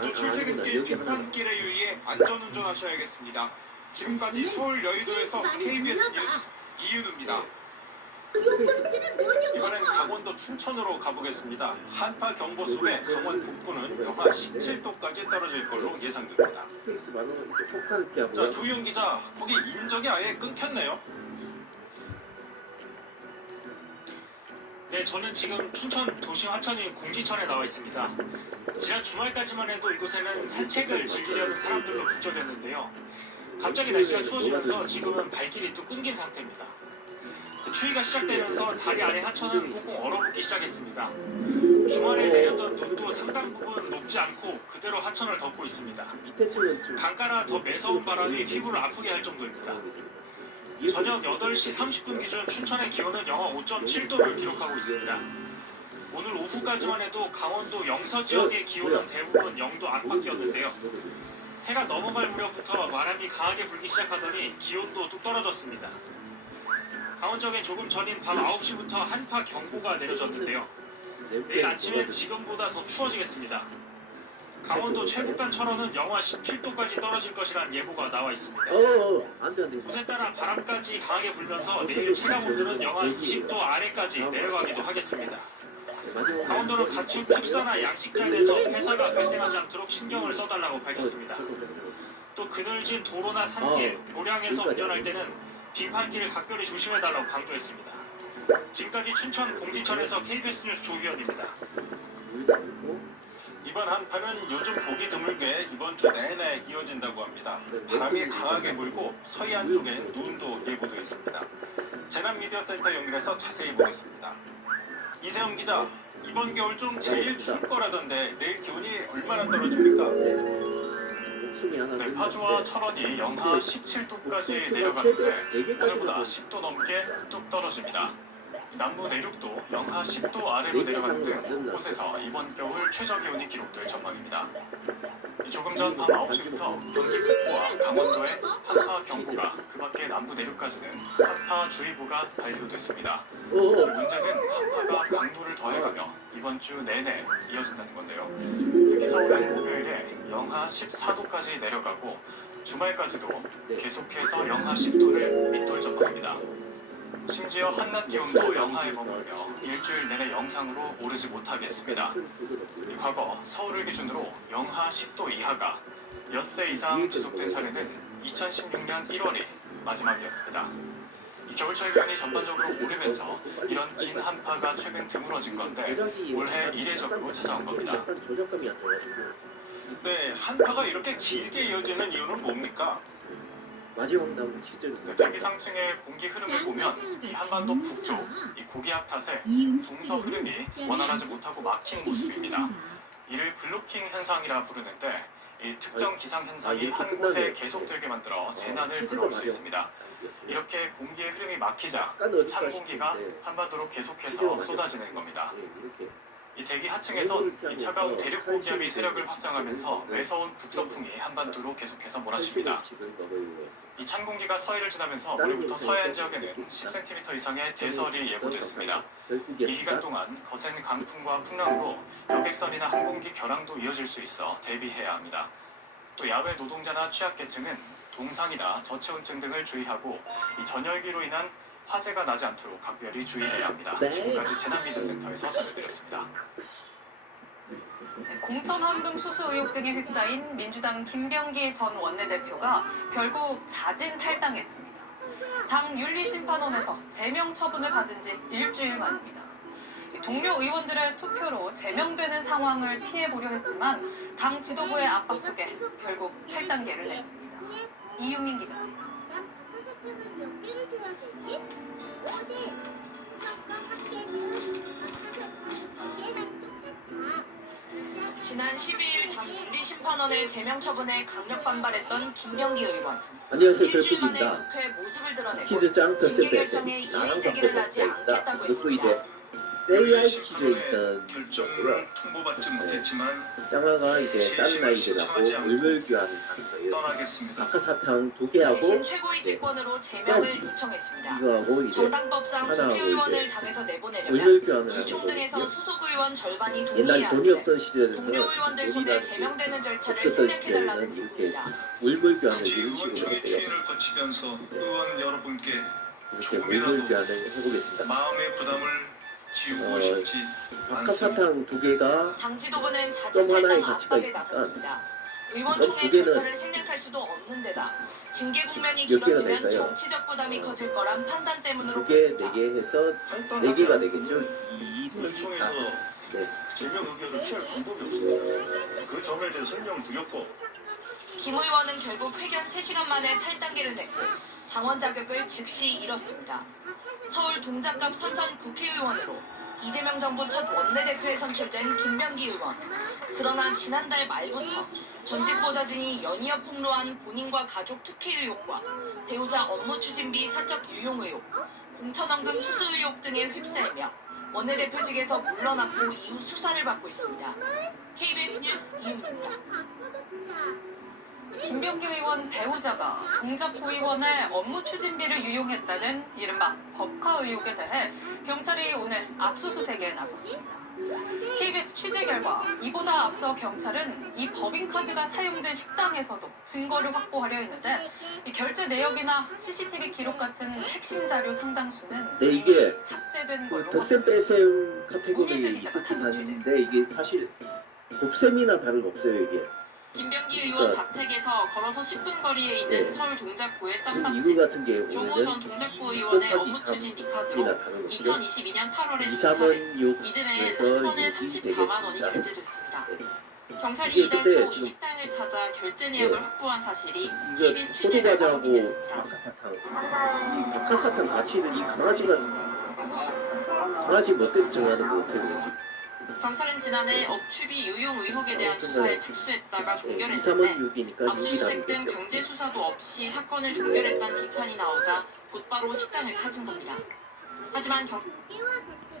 또 출퇴근길, 빙판길에 유의해 안전운전하셔야겠습니다. 지금까지 서울 여의도에서 KBS 뉴스 이윤우입니다. 이번엔 강원도 춘천으로 가보겠습니다. 한파 경보 속에 강원 북부는 영하 17도까지 떨어질 걸로 예상됩니다. 자, 조희영 기자, 거기 인적이 아예 끊겼네요. 네, 저는 지금 춘천 도심 하천인 공지천에 나와 있습니다. 지난 주말까지만 해도 이곳에는 산책을 즐기려는 사람들로 북적였는데요. 갑자기 날씨가 추워지면서 지금은 발길이 또 끊긴 상태입니다. 추위가 시작되면서 다리 아래 하천은 꽁꽁 얼어붙기 시작했습니다. 주말에 내렸던 눈도 상당 부분 녹지 않고 그대로 하천을 덮고 있습니다. 강가라 더 매서운 바람이 피부를 아프게 할 정도입니다. 저녁 8시 30분 기준 춘천의 기온은 영하 5.7도를 기록하고 있습니다. 오늘 오후까지만 해도 강원도 영서 지역의 기온은 대부분 0도 안팎이었는데요. 해가 넘어갈 무렵부터 바람이 강하게 불기 시작하더니 기온도 뚝 떨어졌습니다. 강원 지역엔 조금 전인 밤 9시부터 한파 경보가 내려졌는데요. 내일 아침엔 지금보다 더 추워지겠습니다. 강원도 최북단 철원은 영하 17도까지 떨어질 것이란 예보가 나와 있습니다. 곳에 따라 바람까지 강하게 불면서 내일 체감온도는 영하 20도 아래까지 내려가기도 하겠습니다. 강원도는 가축 축사나 양식장에서 폐사가 발생하지 않도록 신경을 써달라고 밝혔습니다. 또 그늘진 도로나 산길, 교량에서 운전할 때는 빙판길을 각별히 조심해달라고 강조했습니다. 지금까지 춘천 공지천에서 KBS 뉴스 조희연입니다. 이번 한파는 요즘 보기 드물게 이번 주 내내 이어진다고 합니다. 바람이 강하게 불고 서해안 쪽엔 눈도 예보되어 있습니다. 재난미디어센터 연결해서 자세히 보겠습니다. 이세영 기자, 이번 겨울 중 제일 추울 거라던데 내일 기온이 얼마나 떨어집니까? 네, 파주와 철원이 영하 17도까지 내려가는데 오늘보다 10도 넘게 뚝 떨어집니다. 남부 내륙도 영하 10도 아래로 내려가는 등 곳곳에서 이번 겨울 최저기온이 기록될 전망입니다. 조금 전 밤 9시부터 경기 북부와 강원도에 한파경보가, 그 밖에 남부 내륙까지는 한파주의보가 발효됐습니다. 문제는 한파가 강도를 더해가며 이번 주 내내 이어진다는 건데요. 특히 서울은 목요일에 영하 14도까지 내려가고 주말까지도 계속해서 영하 10도를 밑돌 전망입니다. 심지어 한낮 기온도 영하에 머물며 일주일 내내 영상으로 오르지 못하겠습니다. 과거 서울을 기준으로 영하 10도 이하가 엿새 이상 지속된 사례는 2016년 1월이 마지막이었습니다. 겨울철 기온이 전반적으로 오르면서 이런 긴 한파가 최근 드물어진 건데 올해 이례적으로 찾아온 겁니다. 네, 한파가 이렇게 길게 이어지는 이유는 뭡니까? 마지막 남은 시즌. 대기 상층의 공기 흐름을 보면 이 한반도 북쪽 이 고기압 탓에 동서 흐름이 원활하지 못하고 막힌 모습입니다. 이를 블로킹 현상이라 부르는데 이 특정 기상 현상이 한 곳에 계속되게 만들어 재난을 불러올 수 있습니다. 이렇게 공기의 흐름이 막히자 찬 공기가 한반도로 계속해서 쏟아지는 겁니다. 이 대기 하층에선 이 차가운 대륙 고기압이 세력을 확장하면서 매서운 북서풍이 한반도로 계속해서 몰아칩니다. 이 찬 공기가 서해를 지나면서 오늘부터 서해안 지역에는 10cm 이상의 대설이 예보됐습니다. 이 기간 동안 거센 강풍과 풍랑으로 여객선이나 항공기 결항도 이어질 수 있어 대비해야 합니다. 또 야외 노동자나 취약계층은 동상이나 저체온증 등을 주의하고 이 전열기로 인한 화재가 나지 않도록 각별히 주의해야 합니다. 지금까지 재난미디어센터에서 전해드렸습니다. 공천 헌금 수수 의혹 등에 휩싸인 민주당 김병기 전 원내대표가 결국 자진 탈당했습니다. 당 윤리심판원에서 제명 처분을 받은 지 일주일 만입니다. 동료 의원들의 투표로 제명되는 상황을 피해보려 했지만 당 지도부의 압박 속에 결국 탈당계를 냈습니다. 이유민 기자입니다. 지난 12일 당 윤리심판원의 제명 처분에 강력 반발했던 김병기 의원. 안녕하세요, 일주일 만에 별풍입니다. 국회 모습을 드러내고 퀴즈 짱 징계 떴을 결정에 이의 제기를 하지 않겠다고 그리고 했습니다. 이제 세이아이 퀴즈에 있던 결정을 통보받지 못했지만 짱아가 이제 다른 아이들하고 물물교환을 하는 거예요. 아카사탕 2개하고 대신 최고위직권으로 제명을 요청했습니다. 이거하고 이제 정당법상 하나하고 국회의원을 이제 당에서 내보내려면 물물교환을 하는 이총등에서 거거든요. 소속 의원 절반이 옛날 동의해야 돈이 하는데 없던 시절에는 동료 의원들 손에 우리가 제명되는 절차를 없었던 생략해달라는 시절에는 이렇게 요구입니다. 물물교환을 이런 식으로 의원총회 했고요. 추인을 거치면서 의원 여러분께 이렇게 물물교환을 해보겠습니다. 마음의 부담을 지우고 싶지 아카사탕 2개가 당 지도부는 좀 자진 하나의 탈당 가치가 압박에 있으니까 나섰습니다. 그럼 의원총회 두 개는 절차를 생략할 수도 없는 데다 징계 국면이 몇 개가 길어지면 될까요? 정치적 부담이 커질 거란 판단 때문으로 2개, 4개 해서 4개가 되겠죠? 의원총회에서 네. 제명 의견을 피할 방법이 없습니다. 그 점에 대해 설명드렸고 김 의원은 결국 회견 3시간 만에 탈당계를 냈고 당원 자격을 즉시 잃었습니다. 서울 동작갑 삼선 국회의원으로 이재명 정부 첫 원내대표에 선출된 김병기 의원. 그러나 지난달 말부터 전직 보좌진이 연이어 폭로한 본인과 가족 특혜 의혹과 배우자 업무 추진비 사적 유용 의혹, 공천원금 수수 의혹 등에 휩싸이며 원내대표직에서 물러났고 이후 수사를 받고 있습니다. KBS 뉴스 이윤입니다. 김병기 의원 배우자가 동작구 의원의 업무 추진비를 유용했다는 이른바 법카 의혹에 대해 경찰이 오늘 압수수색에 나섰습니다. KBS 취재 결과 이보다 앞서 경찰은 이 법인카드가 사용된 식당에서도 증거를 확보하려 했는데 이 결제 내역이나 CCTV 기록 같은 핵심 자료 상당수는 네, 이게 삭제된 걸로 덕셈 빼셈 카테고리 문희재 기자가 있었긴 단독 한데 이게 사실 곱셈이나 다름없어요 이게. 김병기 의원 자택에서 걸어서 10분 거리에 있는 서울 동작구의 지금 쌈밥집. 이거 같은 경우에는 조모 전 동작구 의원의 업무 추진비 카드로 2022년 8월에 주차돼 236에서 이듬해 한 건에 34만 원이 결제됐습니다. 경찰이 이달 초 이 식당을 찾아 결제 내역을 확보한 사실이 KBS 취재를 포도과자하고 확인했습니다. 박하사탕, 이 박하사탕 가치는 이 강아지 못된 정하는 거 어떻게 되지? 경찰은 지난해 업추비 유용 의혹에 대한 수사에 착수했다가 종결했는데 236이니까 압수수색 등 6이라는 거죠. 강제 수사도 없이 사건을 종결했다는 비판이 나오자 곧바로 식당을 찾은 겁니다. 하지만